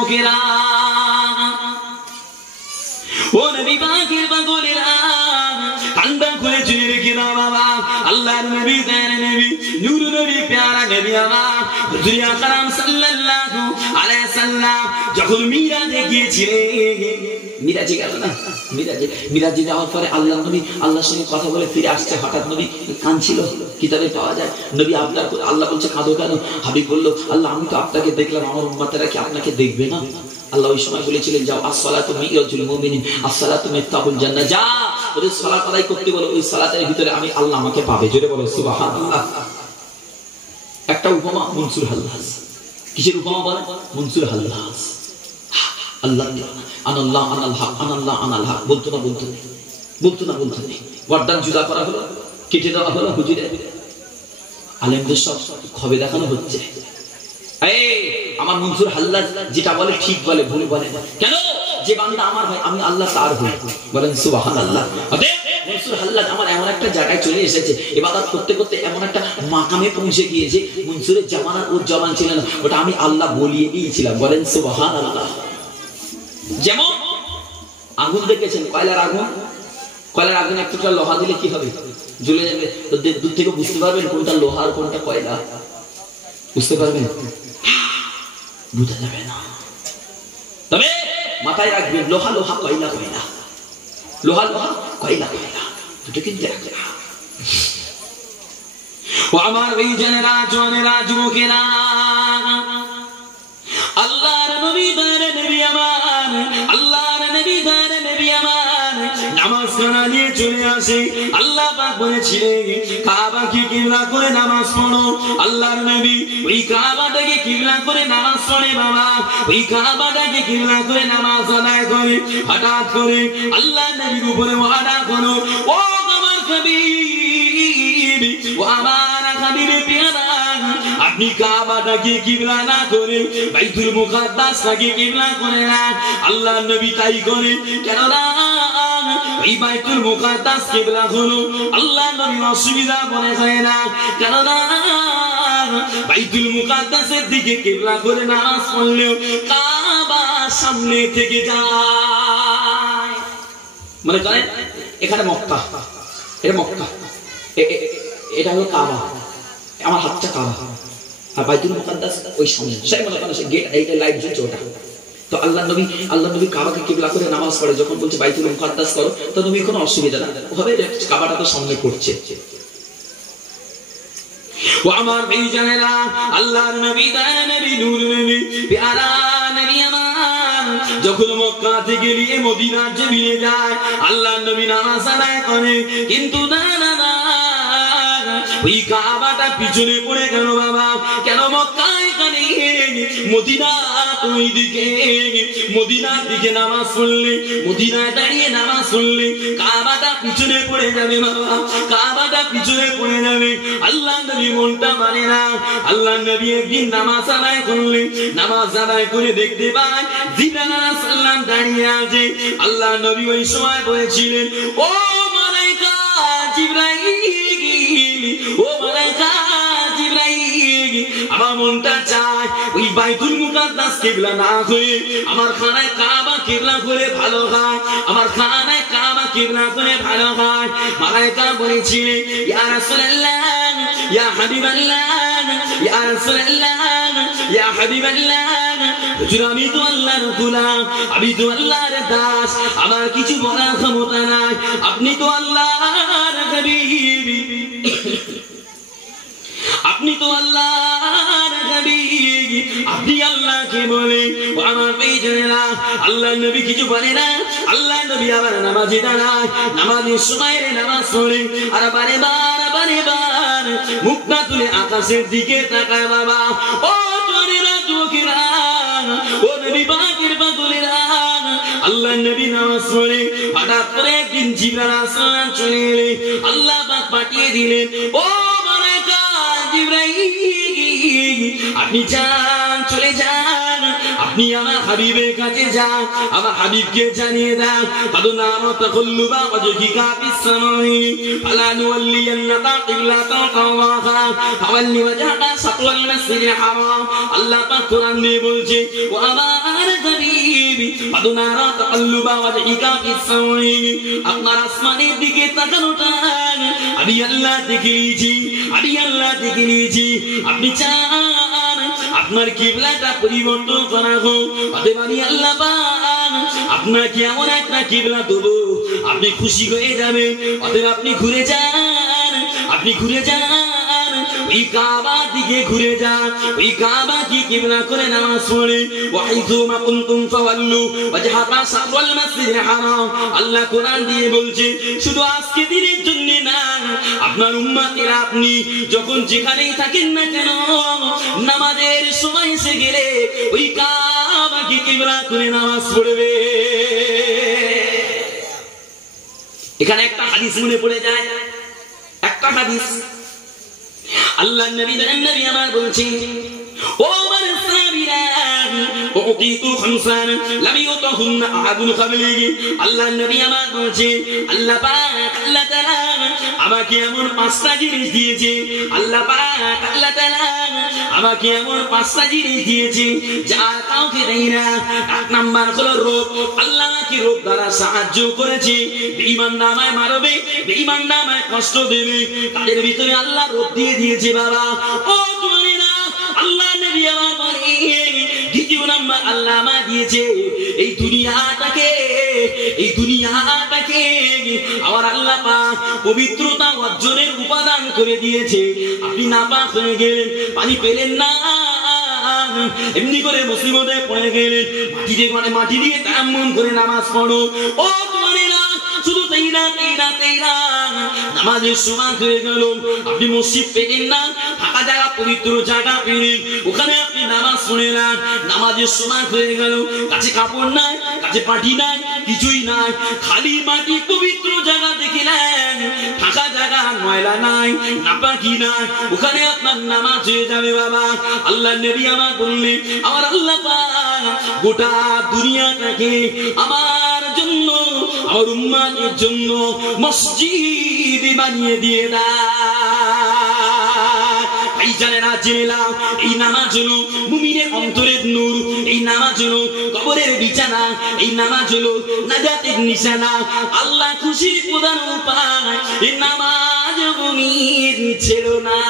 যুবকেরা ও নবী পাকের পাগলেরা কান্দা খুলে চুরি রেখে দাও বাবা আল্লাহর নবী দয়ার নবী নূর নবী প্যারা নবী আমার হুজুর আকরাম সাল্লাল্লাহু আলাইহি সাল্লাম যখন মিরাজে গিয়েছিলেন মিরাজে গেল না মিরাজে যাওয়ার পরে আল্লাহর নবী আল্লাহর সঙ্গে কথা বলে ফিরে আসছে হঠাৎ নবী কাঁদছিল কিতাবে পাওয়া যায় নবী আপনার আল্লাহ বলছে কাঁদো কেন হাবিব বলল আল্লাহ আমি তো আপনাকে দেখলাম আমার উম্মতেরা কি আপনাকে দেখবে না আল্লাহ ওই সময় বলেছিলেন যাও আসসালাতু মিরাজুল মুমিনিন আসসালাতু মিফতাহুল জান্নাহ যা ওদের সালাত আদায় করতে বলো ওই সালাতের ভিতরে আমি আল্লাহ আমাকে পাবে জোরে বলো সুবহানাল্লাহ একটা উপমা মনসুর হাল্লাস কিসের উপমা বলে মনসুর হাল্লাস আল্লাহ আনাল্লাহ আনাল হক আনাল্লাহ আনাল হক বলতো না গর্দান জুদা করা হলো কেটে দেওয়া হলো হুজুরে আলেমদের সব খবে দেখানো হচ্ছে আমার মনসুর হাল্লাস যেটা বলে ঠিক বলে ভুল বলে কেন যে বান্দা আমার ভাই আমি আল্লাহ তার হই বলেন সুবহানাল্লাহ মনসুর হাল্লাস আমার এমন একটা জায়গায় চলে এসেছে ইবাদত করতে করতে এমন একটা মাকামে পৌঁছে গিয়েছে মনসুরের জামানার ওর জবান ছিল না ওটা আমি আল্লাহ বলিয়ে দিয়েছিলাম বলেন সুবহানাল্লাহ যেমন আগুন দেখেছেন কয়লার আগুন একটা লোহা দিলে কি হবে জ্বলে যাবে দূর থেকে বুঝতে পারবেন কোনটা লোহা আর কোনটা কয়লা বুঝতে পারবেন বুঝা যাবে না তবে মাথায় রাখবেন লোহা কয়লা দুটো কিন্তু ও আমার এই জনেরা যুবকেরা আল্লাহর নবী দয়ার নবী আমার আল্লাহর নবী দয়ার নবী আমার নামাজ কানা নিয়ে চলে আসে আল্লাহ পাক বলেছিলেন কাবাকে কিবলা করে নামাজ পড়ো আল্লাহর নবী ওই কাবাটাকে কিবলা করে নামাজ পড়ে বাবা ওই কাবাটাকে কিবলা করে নামাজ আদায় করে হঠাৎ করে আল্লাহর নবীর উপরে ওয়াদা করো ও আমার হাবিব ও আমার হাবিবে পেয়ারা আপনি কাবাটাকে কিবলা না করে বাইতুল মুকাদ্দাসটাকে কিবলা করে না আল্লাহর নবী তাই করে কেন না এই বাইতুল মুকাদ্দাস কিবলা হলো আল্লাহর নবীর অসুবিধা মনে হয় না কেন না বাইতুল মুকাদ্দাসের দিকে কিবলা করে নামাজ পড়লেও কাবা সামনে থেকে যায় মনে করেন এখানে মক্কা এটা হলো কাবা আমার হাতটা কাবা আর বাইতুল মুকাদ্দাস ওই সামনে সেই মনে করেন গেট এইটা লাইট জ্বলছে ওটা তো আল্লাহ নবী কাবাকে কিবলা করে নামাজ পড়ে যখন বলছে বাইতুল মুকাদ্দাস করো তো নবী কোনো অসুবিধা না হবে কাবাটা তো সামনে পড়ছে ও আমার ভাইজানেরা আল্লাহর নবী দয়ার নবী নূর নবী প্যারা নবী আমার যখন মক্কা থেকে গিয়ে মদিনার জমিনে যায় আল্লাহর নবী নামাজ আদায় করে কিন্তু না ওই কাবাটা পিছনে পড়ে গেল বাবা কেন মক্কা এখানে মদিনা ওই দিকে মদিনার দিকে নামাজ পড়লে মদিনায় দাঁড়িয়ে নামাজ পড়লে কাবাটা পিছনে পড়ে যাবে বাবা কাবাটা পিছনে পড়ে যাবে আল্লাহ নবী মনটা মানে না আল্লাহ নবী একদিন নামাজ আদায় করলে নামাজ আদায় করে দেখতে পায় জিবরাইল আলাইহিস সালাম দাঁড়িয়ে আছে আল্লাহ নবী ওই সময় বলেছিলেন ও মালায়েকা জিবরাইল ও মালায়েকা জিবরাইল আমার মনটা চায় ওই বাইতুল মুকাদ্দাস কিবলা না হয়ে আমার খানায় কাবা কিবলা করে ভালো হয় আমার খানায় কাবা কিবলা করে ভালো হয় মালায়েকা বলেছিলেন ইয়া রাসূলুল্লাহ ইয়া হাবিবাল্লাহ ইয়া রাসূলুল্লাহ ইয়া হাবিবাল্লাহ হুজুর আমি তো আল্লাহর গোলাম আমি তো আল্লাহর দাস আমার কিছু বলার ক্ষমতা নাই আপনি তো আল্লাহর হাবিব আপনি তো আল্লাহর হাবিব আপনি আল্লাহকে বলে আমার ভাইজানেরা আল্লাহর নবী কিছু বলে না আল্লাহর নবী আবার নামাজে দাঁড়ায় নামাজের সময় নামাজ পড়ে আর বারে বার মুখটা তুলে আকাশের দিকে তাকায় বাবা ও জনেরা যুবকেরা ও নবী পাকের পাগলেরা আল্লাহর নবী নামাজ পড়ে হঠাৎ করে একদিন জিবরাইল আলাইহিস সালাম চলে এলেন আল্লাহ পাক পাঠিয়ে দিলেন ও মালায়েকা জিবরাইল আপনি যান চলে যান আপনি আমার হাবিবের কাছে যান আমার হাবিবকে জানিয়ে দাও আদনাম তাকুল্লুবা ওয়াজহিকা ফিস সামাই আলা নুওয়াল্লিয়ান্নাকা কিবলাতান তাওয়াহা ফাওয়াল্লি ওয়াজহাকা শাতরাল মাসজিদিল হারাম আল্লাহ পাক কোরআন দিয়ে বলছে ও আমার ফাদুনারা তাকাল্লুবা ওয়াজহিকা ফিস সামাই আপনার আসমানের দিকে তাকানোটা আমি আল্লাহ দেখে নিয়েছি, আমি আল্লাহ দেখে নিয়েছি। আপনি চান আপনার কিবলাটা পরিবর্তন করা হোক, অতএব আমি আল্লাহ পাক আপনাকে এমন একটা কিবলা দেবো আপনি খুশি হয়ে যাবেন। অতএব আপনি ঘুরে যান, আপনি ঘুরে যান, ওই কাবা দিকে ঘুরে যান, ওই কাবা কি কিবলা করে নামাজ পড়ে। ওয়াইযুমা কুনতুম ফাওয়াল্লু ওয়াজহাকা শাতরাল মাসজিদিল হারাম। আল্লাহ কোরআন দিয়ে বলছে শুধু আজকে দিনের জন্য না, আপনার উম্মতেরা আপনি যখন যেখানেই থাকেন না কেন নামাজের সময় এসে গেলে ওই কাবা কি কিবলা করে নামাজ পড়বে। এখানে একটা হাদিস মনে পড়ে যায়, একটা হাদিস আল্লাহর নবী আমার বলছেন ও আমার সাহাবীরা উতিতু খামসান লাম ইউতাহুন্না আহাদুন ক্বাবলি। আল্লাহর নবী আমার বলছেন আল্লাহ পাক আল্লাহ তাআলা আমাকে এমন পাঁচটা জিনিস দিয়েছে, আল্লাহ পাক আল্লাহ তাআলা আমাকে এমন পাঁচটা জিনিস দিয়েছে যা কাউকে দেয় না। এক নাম্বার হলো রূপ, আল্লাহ আমাকে রূপ দ্বারা সাহায্য করেছে। বেঈমান নামায় মারবে, বেঈমান নামায় কষ্ট দেবে, তাদের ভিতরে আল্লাহ রূপ দিয়ে দিয়েছে বাবা। ও তোমরা আল্লাহ নবী আমার বলে দ্বিতীয় নাম্বার আল্লাহ আমায় দিয়েছে এই দুনিয়াটাকে, এই দুনিয়াটাকে আমার আল্লাহ পাক পবিত্রতা অর্জনের উপাদান করে দিয়েছে। আপনি নাপাক হয়ে গেলেন, পানি পেলেন না, এমনি করে মুসিবতে পড়ে গেলেন, মাটিতে মানে মাটি দিয়ে তায়াম্মুম করে নামাজ পড়ো। ও তোমরা শুধু তাই না নামাজের সময় হয়ে গেল, আপনি মসজিদ পেলেন না, ফাঁকা জায়গা পবিত্র জায়গা পেলেন, ওখানে আপনি নামাজ পড়লেন, নামাজের সময় হয়ে গেল, কাছে কাপড় নাই, কাছে পাটি নাই, কিছুই নাই, খালি মাটি পবিত্র জায়গা দেখিলেন, ফাঁকা জায়গা ময়লা নাই, নাপাকি নাই, ওখানে আপনার নামাজ হয়ে যাবে বাবা। আল্লাহ নবী আমার বললেন আমার আল্লাহ পাক গোটা দুনিয়াটাকে আমার জন্য, আমার উম্মতের জন্য মসজিদ বানিয়ে দিয়ে দেয়। এই জানেনা জেনেলাম এই নামাজ হলো মুমিনের অন্তরের নূর, এই নামাজ হলো কবরের বিছানা, এই নামাজ হলো নাজাতের নিশানা, আল্লাহ খুশি প্রধান উপায়, এই নামাজ মুমিন ছেড়ো না।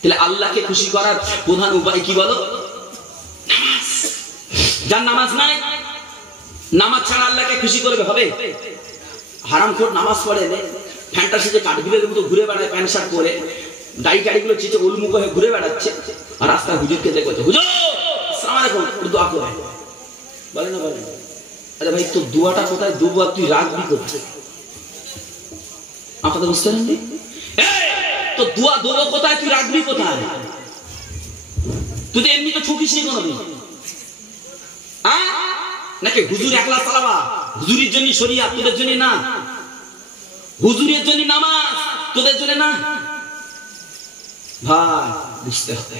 তাহলে আল্লাহকে খুশি করার প্রধান উপায় কি বলো? নামাজ। যার নামাজ নাই, নামাজ ছাড়া আল্লাহকে খুশি করবে হবে? হারামখোর নামাজ পড়ে ফ্যান্টাসি যে কাঠবিলের মতো ঘুরে বেড়ায়, প্যান্ট শার্ট পরে দাড়ি টাড়িগুলো চেঁচে উলমুখ হয়ে ঘুরে বেড়াচ্ছে, আর রাস্তায় হুজুরকে দেখছে হুজুর আসসালামু আলাইকুম দোয়া করে বলে না, বলে আরে ভাই তোর দোয়াটা কোথায়, দোয়া তুই রাখবি কোথায়? আপনাদের বুঝতে পারেননি তো দোয়া দোয়া কোথায়, তুই রাখবি কোথায়? তুই তো এমনি তো ছুটিস নি কোনোদিন, নাকি হুজুর একলা চালাবা? হুজুরের জন্য শরিয়াত, তোদের জন্য না। হুজুরের জন্য নামাজ, তোদের জন্য না। ভাই বুঝতে হবে।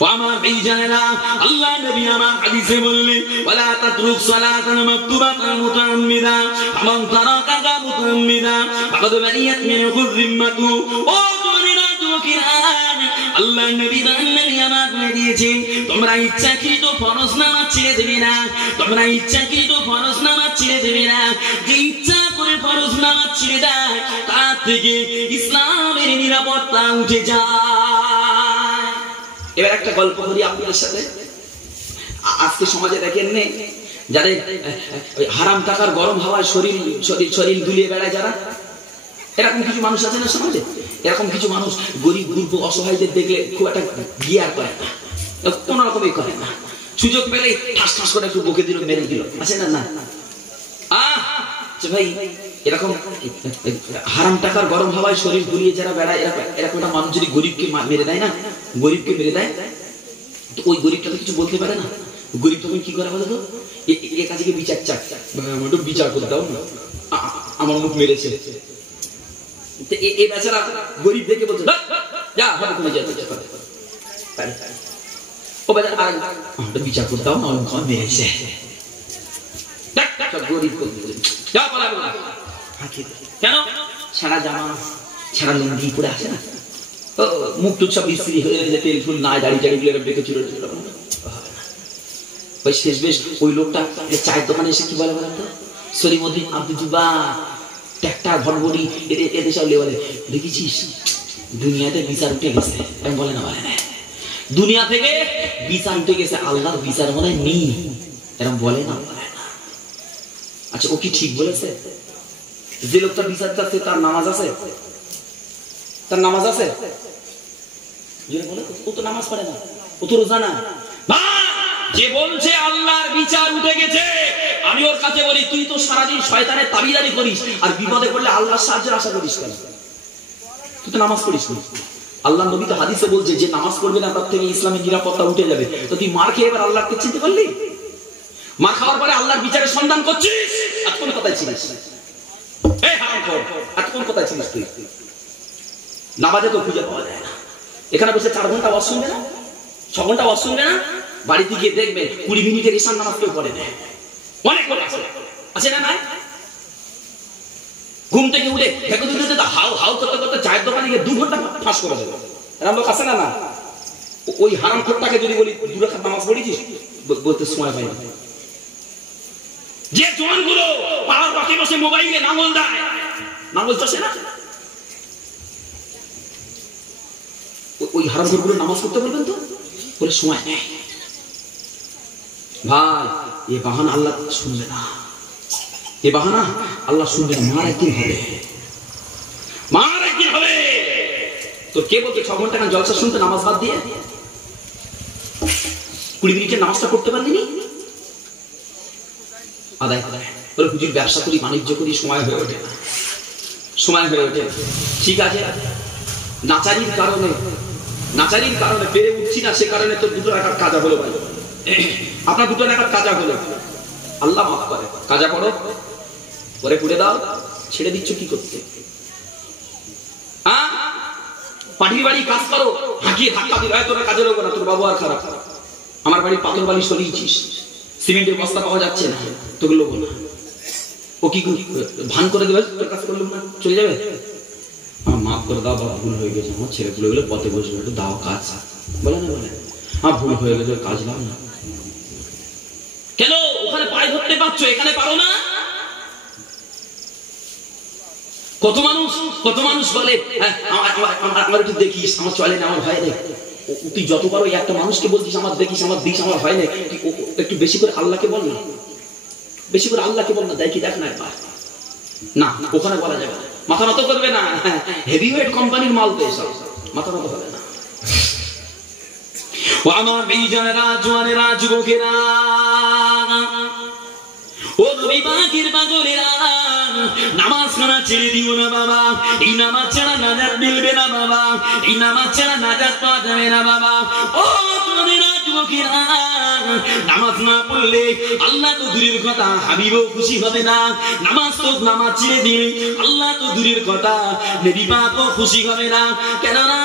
ও আমার এই জানেনা আল্লাহ নবী আমার হাদিসে বললেন ওয়ালা তাতরুক সালাতান মাকতুবাতান মুতাআম্মিদা ফামান তারাকা মুতাআম্মিদা ফাকাদ বারিয়াত মিনহু যিম্মাতু। ও তোমরা যুবকেরা, আল্লাহ নবী আমার বলে দিয়েছেন তোমরা ইচ্ছাকৃত ফরজ নামাজ ছেড়ে দেবে না, তোমরা ইচ্ছাকৃত ফরজ নামাজ ছেড়ে দেবে না। যে ইচ্ছা করে ফরজ নামাজ ছেড়ে দেয় তার থেকে ইসলামের নিরাপত্তা উঠে যায়। এবার একটা গল্প করি আপনাদের সাথে। আজকে সমাজে দেখেন নেই যাদের হারাম টাকার গরম হাওয়ায় শরীর দুলিয়ে বেড়ায় যারা, এরকম কিছু মানুষ আছে না সমাজে? এরকম কিছু মানুষ গরিব দুর্ব অসহায়দের দেখলে খুব একটা গিয়ার করে না, কোন রকমই করে না, সুযোগ পেলেই ঠাস ঠাস করে একটু বকে দিল, মেরে দিল, আছে না? না ভাই এরকম হারাম টাকার গরম হাওয়ায় শরীর গুলিয়ে যারা বেড়ায়, এরকম একটা মানুষ যদি গরিবকে মেরে দেয় না, গরিবকে মেরে দেয়, তো ওই গরিবটা তো কিছু বলতে পারে না। গরিব তখন কি করে বলো তো, এ কাজকে বিচার চাক, বিচার করে দাও না, আমার মুখ মেরেছে। এই বেচারা গরিব দেখে বলছে যা হবে কোনো যেতে ও বেচারা আর বিচার করতে দাও না, আমার মুখ মেরেছে। গরিব কেন সারা জামা সারা লুঙ্গি পরে আসে না, মুখ টুক সব স্ত্রী হয়ে তেল ফুল নাই, দাড়ি টাড়ি গুলো ডেকে ছিল, ওই শেষ বেশ ওই লোকটা চায়ের দোকানে এসে কি বলে বলেন তো, সলিমুদ্দিন আব্দুল জব্বার ট্যাক্টার ভটভটি এদের সব লেবারে দেখেছিস দুনিয়াতে বিচার উঠে গেছে, এরকম বলে না বলে না, দুনিয়া থেকে বিচার উঠে গেছে, আল্লাহর বিচার মনে হয় নেই, এরকম বলে না বলে না। আচ্ছা ও কি ঠিক বলেছে? যে লোকটা বিচার চাচ্ছে তার নামাজ আছে? তার নামাজ আছে? ও তো নামাজ পড়ে না, ও তো রোজা না। যে বলছে আল্লাহর বিচার উঠে গেছে, আমি ওর কাছে বলি তুই তো সারাদিন শয়তানের তাবিদারি করিস, আর বিপদে পড়লে আল্লাহর সাহায্যের আশা করিস কেন? তুই তো নামাজ পড়িস না। আল্লাহ নবী তো হাদিসে বলছে যে নামাজ পড়বে না তার থেকে ইসলামের নিরাপত্তা উঠে যাবে। তো তুই মার খেয়ে এবার আল্লাহকে চিনতে পারলি? মার খাওয়ার পরে আল্লাহর বিচারের সন্ধান করছিস, আর কোন কথায় ছিলিস? এই হারামখোর, আর কোন কথায় ছিলিস তুই? নামাজে তো খুঁজে পাওয়া যায় না। এখানে বসে 4 ঘন্টা ওয়াজ শুনবে না, 6 ঘন্টা ওয়াজ শুনবে না, বাড়িতে গিয়ে দেখবে 20 মিনিটের ঈশান নামাজ কেউ পড়ে না। অনেক লোক আছে না? নাই? ঘুম থেকে উঠে হাউ হাউ করতে করতে চায়ের দোকানে গিয়ে 2 ঘন্টা ফাঁস করে দেবে, এরকম লোক আছে না? না। ওই হারামখোরটাকে যদি বলি 2 রাকাত নামাজ পড়েছিস, বলতে সময় পাই না। যে জোয়ানগুলো পাড়ার পাশে বসে মোবাইলে নাঙ্গল দেয়, নাঙ্গল চষে না, ওই হারামখোরগুলো নামাজ পড়তে বলবেন তো, বলে সময় নেই। ভাই এ বাহানা আল্লাহ শুনবে না, এ বাহানা আল্লাহ শুনবে না। মার একদিন হবে, মার একদিন হবে। তো কে বলছে 6 ঘন্টা জলসা শুনতে নামাজ বাদ দিয়ে 20 মিনিটের নামাজটা করতে পারলি নি? আদায় করে বলে হুজুর ব্যবসা করি, বাণিজ্য করি, সময় হয়ে ওঠে না, সময় হয়ে ওঠে। ঠিক আছে, নাচারির কারণে পেরে উঠছি না, সে কারণে তো 2 রাকাত কাজা হলো। ভাই আপনার 2 রাকাত কাজা হলো, আল্লাহ মাফ করে। কাজা করো, পরে পুড়ে দাও, ছেড়ে দিচ্ছ কি করতে? পাটির বাড়ি কাজ করো, হাঁকিয়ে ধাক্কা দিল, তোরা কাজের লোক না, তোর বাবু আর খারাপ। আমার বাড়ির পাথর বালি সরিয়েছিস, সিমেন্টের বস্তা পাওয়া যাচ্ছে না, তোকে লোক না। ও কি ভান করে দেবে, তোর কাজ করলো না, চলে যাবে? আমার মাফ করে দাও বাবা, ভুল হয়ে গেছে, আমার ছেলেগুলো গুলো পথে বসবে, একটু দাও কাজ, বলে না বলে আমার ভুল হয়ে গেছে, কাজ দাও না। কেন ওখানে পায়ে ধরতে পারছো, এখানে পারো না? কত মানুষ বলে আমার একটু দেখিস, আমার চলে না, আমার ভয় নেই। তুই যতবার ওই একটা মানুষকে বলছিস আমার দেখিস, আমার দিস, আমার ভয় নেই, একটু বেশি করে আল্লাহকে বল না, বেশি করে আল্লাহকে বল না, দেখি দেখ না একবার। না ওখানে বলা যাবে না, মাথা নত করবে না, হেভিওয়েট কোম্পানির মাল তো এসব, মাথা নত হবে না। ও আমার বেঈমানেরা, জওয়ানেরা, যুবকেরা, ও নবী পাকের পাগলেরা, নামাজ কানা ছেড়ে দিও না বাবা। এই নামাজ ছাড়া নাজাত মিলবে না বাবা, এই নামাজ ছাড়া নাজাত পাওয়া যাবে না বাবা। ও তোমাদেরা যুবকেরা, নামাজ না পড়লে আল্লাহ তো দূরের কথা, হাবিবও খুশি হবে না। নামাজ ছেড়ে দিলে আল্লাহ তো দূরের কথা, নবী পাকও খুশি হবে না। কেননা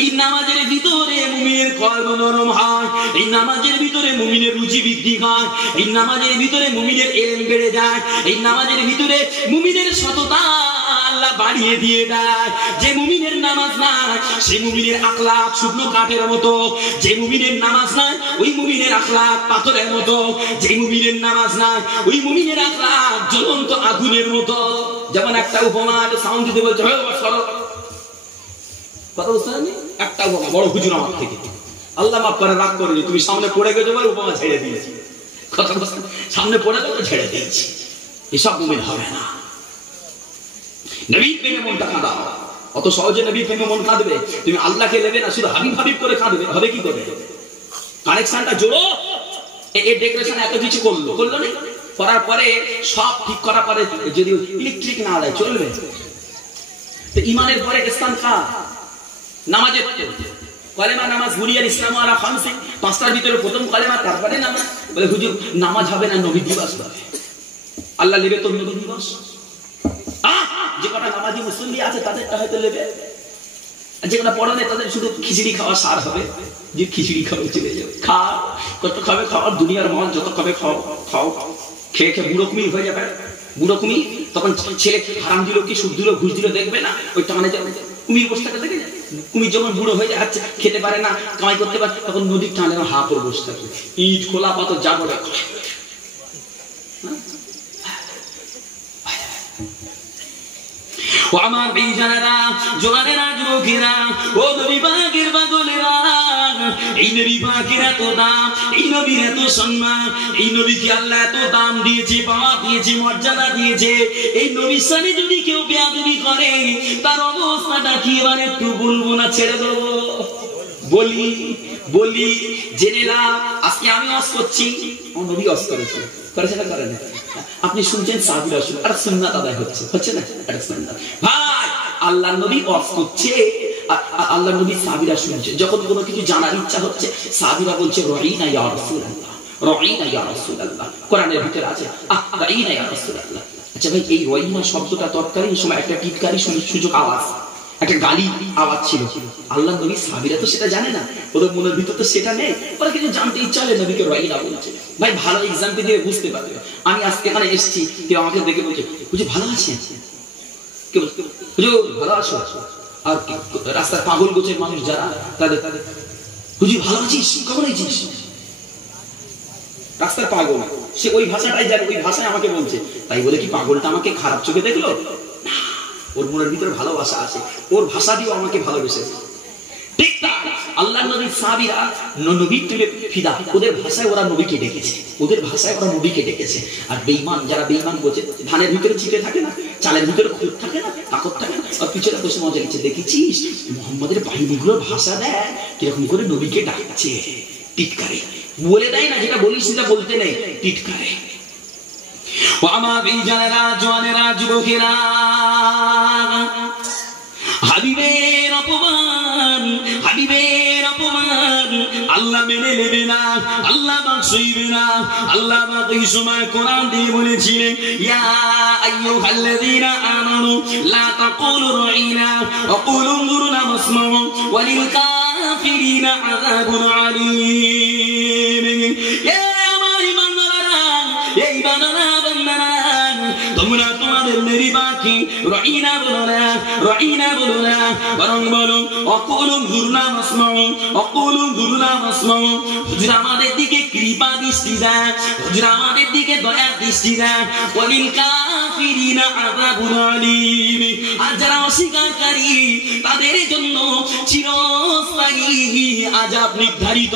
এই নামাজের ভিতরে মুমিনের কলব নরম হয়, এই নামাজের ভিতরে মুমিনের রুচি বৃদ্ধি হয়, এই নামাজের ভিতরে মুমিনের ইলম বেড়ে যায়, এই নামাজের ভিতরে মুমিনের সততা আল্লাহ বাড়িয়ে দিয়ে দেয়। যে মুমিনের নামাজ নাই সেই মুমিনের আখলাক শুকনো কাঠের মতো, যে মুমিনের নামাজ নাই ওই মুমিনের আখলাক পাথরের মতো, যে মুমিনের নামাজ নাই ওই মুমিনের আখলাক জ্বলন্ত আগুনের মতো। যেমন একটা উপমা সাউন্ড দিতে বলছে, কথা বুঝতে পারলি? একটা উপমা, বড় হুজুর আমার থেকে, আল্লাহ মাফ করে, রাগ করে, তুমি সামনে পড়ে গেছো বলে উপমা ছেড়ে দিয়েছি। কথা বুঝতে, সামনে পড়ে গেছো ছেড়ে দিয়েছি, এসব মুমিন হবে না। নবীর প্রেমে মনটা কাঁদাও, অত সহজে নবীর প্রেমে মন কাঁদবে? তুমি আল্লাহকে নেবে না, শুধু হাবিব হাবিব করে কাঁদবে, হবে কি করে? কানেকশনটা জোড়ো। এই ডেকোরেশন এত কিছু করলো না, করার পরে সব ঠিক করার পরে যদি ইলেকট্রিক না দেয় চলবে? তো ইমানের পরে স্থান কার? নামাজের কলেমা, নামাজ বুনিয়াল ইসলামু আলা খামসিন, 5টার ভিতরে প্রথম কলেমা, তারপরে নামাজ। বলে হুজুর নামাজ হবে না, নবী দিবস হবে। আল্লাহ নেবে তো নবী দিবস? যে কটা নামাজি মুসল্লি আছে তাদেরটা হয়তো নেবে, যে কটা পড়া নেই তাদের শুধু খিচুড়ি খাওয়া সার হবে, যে খিচুড়ি খাবে চলে যাবে। কত খাবে খাওয়ার, দুনিয়ার মন যত খাবে খাও, খেয়ে বুড়ো কুমির হয়ে যাবে। বুড়ো কুমির তখন ছেলে হারাম দিল কি সুদ দিল ঘুষ দিল দেখবে না, ওই টানে যাবে, কুমির বসে থাকে দেখে যাবে। কুমির যখন বুড়ো হয়ে যাচ্ছে, খেতে পারে না, কামাই করতে পারে, তখন নদীর টানে হা করে বসে থাকে, ইট খোলা পাথর যা করে। ও আমার বেজানেরা, জোয়ানেরা, যুবকেরা, ও নবী পাকের পাগলেরা, এই নবী পাকের এত দাম, এই নবীর এত সম্মান, এই নবীকে আল্লাহ এত দাম দিয়েছে, পাওয়া দিয়েছে, মর্যাদা দিয়েছে। এই নবীর সাথে যদি কেউ বেয়াদবি করে, তার অবস্থাটা কি এবার একটু বলবো না, ছেড়ে দেবো? বলি জেনে লাভ। আজকে আমি ওয়াজ করছি, ও নবী ওয়াজ করেছে, করেছে না করে না? আপনি শুনছেন সাহাবীরা শুনছেন, আর সুন্নাত আদায় হচ্ছে না? এটা সুন্নাত। ভাই, আল্লাহর নবী ওয়াজ করছে, আল্লাহর নবী সাহাবীরা শুনছে। যখন কোনো কিছু জানার ইচ্ছা হচ্ছে, সাহাবীরা বলছে রাইনা ইয়া রাসূলুল্লাহ, রাইনা ইয়া রাসূলুল্লাহ। কোরআনের ভিতরে আছে রাইনা ইয়া রাসূলুল্লাহ। আচ্ছা ভাই, এই রাইনা শব্দটা তৎকালীন সময় একটা টিটকারি সুযোগ আওয়াজ, একটা গালি আওয়াজ ছিল। আল্লাহ নবী সাহাবীরা তো সেটা জানে না, ওদের মনের ভিতর তো সেটা নেই, ওরা কিছু জানতে ইচ্ছা হলে নবীকে রাইনা বলছে। ভাই, ভালো এক্সাম্পল দিয়ে বুঝতে পারবে। আমি আজকে এখানে এসেছি, কেউ আমাকে দেখে বলছে হুজুর ভালো আছেন, কেউ হুজুর ভালো আছো, আর রাস্তার পাগল গোছের মানুষ যারা, তাদের হুজুর ভালো আছিস, কেমন আছিস? রাস্তার পাগল, সে ওই ভাষাটাই জানে, ওই ভাষায় আমাকে বলছে। তাই বলে কি পাগলটা আমাকে খারাপ চোখে দেখলো? ওর মনের ভিতরে ভালোবাসা আছে, ওর ভাষা দিয়েও আমাকে ভালোবেসেছে। ঠিক তাই আল্লাহর নবীর সাহাবীরা নবীর তুলে ফিদা, ওদের ভাষায় ওরা নবীকে ডেকেছে, ওদের ভাষায় ওরা নবীকে ডেকেছে। আর বেঈমান যারা বেঈমান বলছে, ধানের ভিতরে ছিটে থাকে না, চালের ভিতরে খুঁত থাকে না, তাকত থাকে না, আর পিছনে বসে মজা নিচ্ছে, দেখেছিস মুহাম্মাদের বাহিনীগুলোর ভাষা দেয় কিরকম করে নবীকে ডাকছে, টিটকারে বলে দেয় না, যেটা বলিস সেটা বলতে নেই, টিটকারে। ও আমার বেঈমানেরা, জওয়ানেরা, যুবকেরা, হাবিবের অপমান, হাবিবের অপমান আল্লাহ মেনে নেবে না, আল্লাহ বাঁচিবে না। আল্লাহ ওই সময় কোরআন দিয়ে বলেছিলেন, ইয়া আইয়ুহাল্লাযীনা আমানু লা তাকুলু রাইনা ওয়া কুলু উনজুরনা ওয়াসমাউ ওয়া লিল কাফিরিনা আযাবুন আলীম। এ আমার ঈমানদাররা, এই বান্দারা, তোমরা তোমাদের নবী পাককে রাইনা বলো না, রাইনা বলো না, বরং বলো অকুলু উনজুরনা ওয়াসমাউ, অকুলু উনজুরনা ওয়াসমাউ। হুজুর আমাদের দিকে কৃপা দৃষ্টি দেন, হুজুর আমাদের দিকে দয়া দৃষ্টি দেন। ওয়ালিল কাফিরিনা আযাবুন আলীম। আর যারা অস্বীকারী তাদের জন্য চিরস্থায়ী আযাব নির্ধারিত।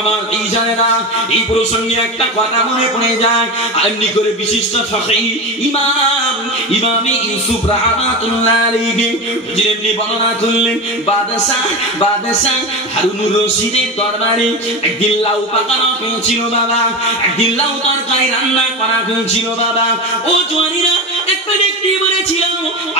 আমার এই জানেরা, এই প্রসঙ্গে একটা কথা মনে পড়ে যায়। এমনি করে বিশিষ্ট ফকী ইমাম ইউসুফ রাহমাতুল্লাহ আলাইহি যেমনি বর্ণনা করলেন, বাদশাহ হারুনুর রশিদের দরবারে একদিন লাউ পাকানো হয়েছিল বাবা, একদিন লাউ তরকারি রান্না করা হয়েছিল বাবা। ও জওয়ানিরা, একটা ব্যক্তি বলেছিল,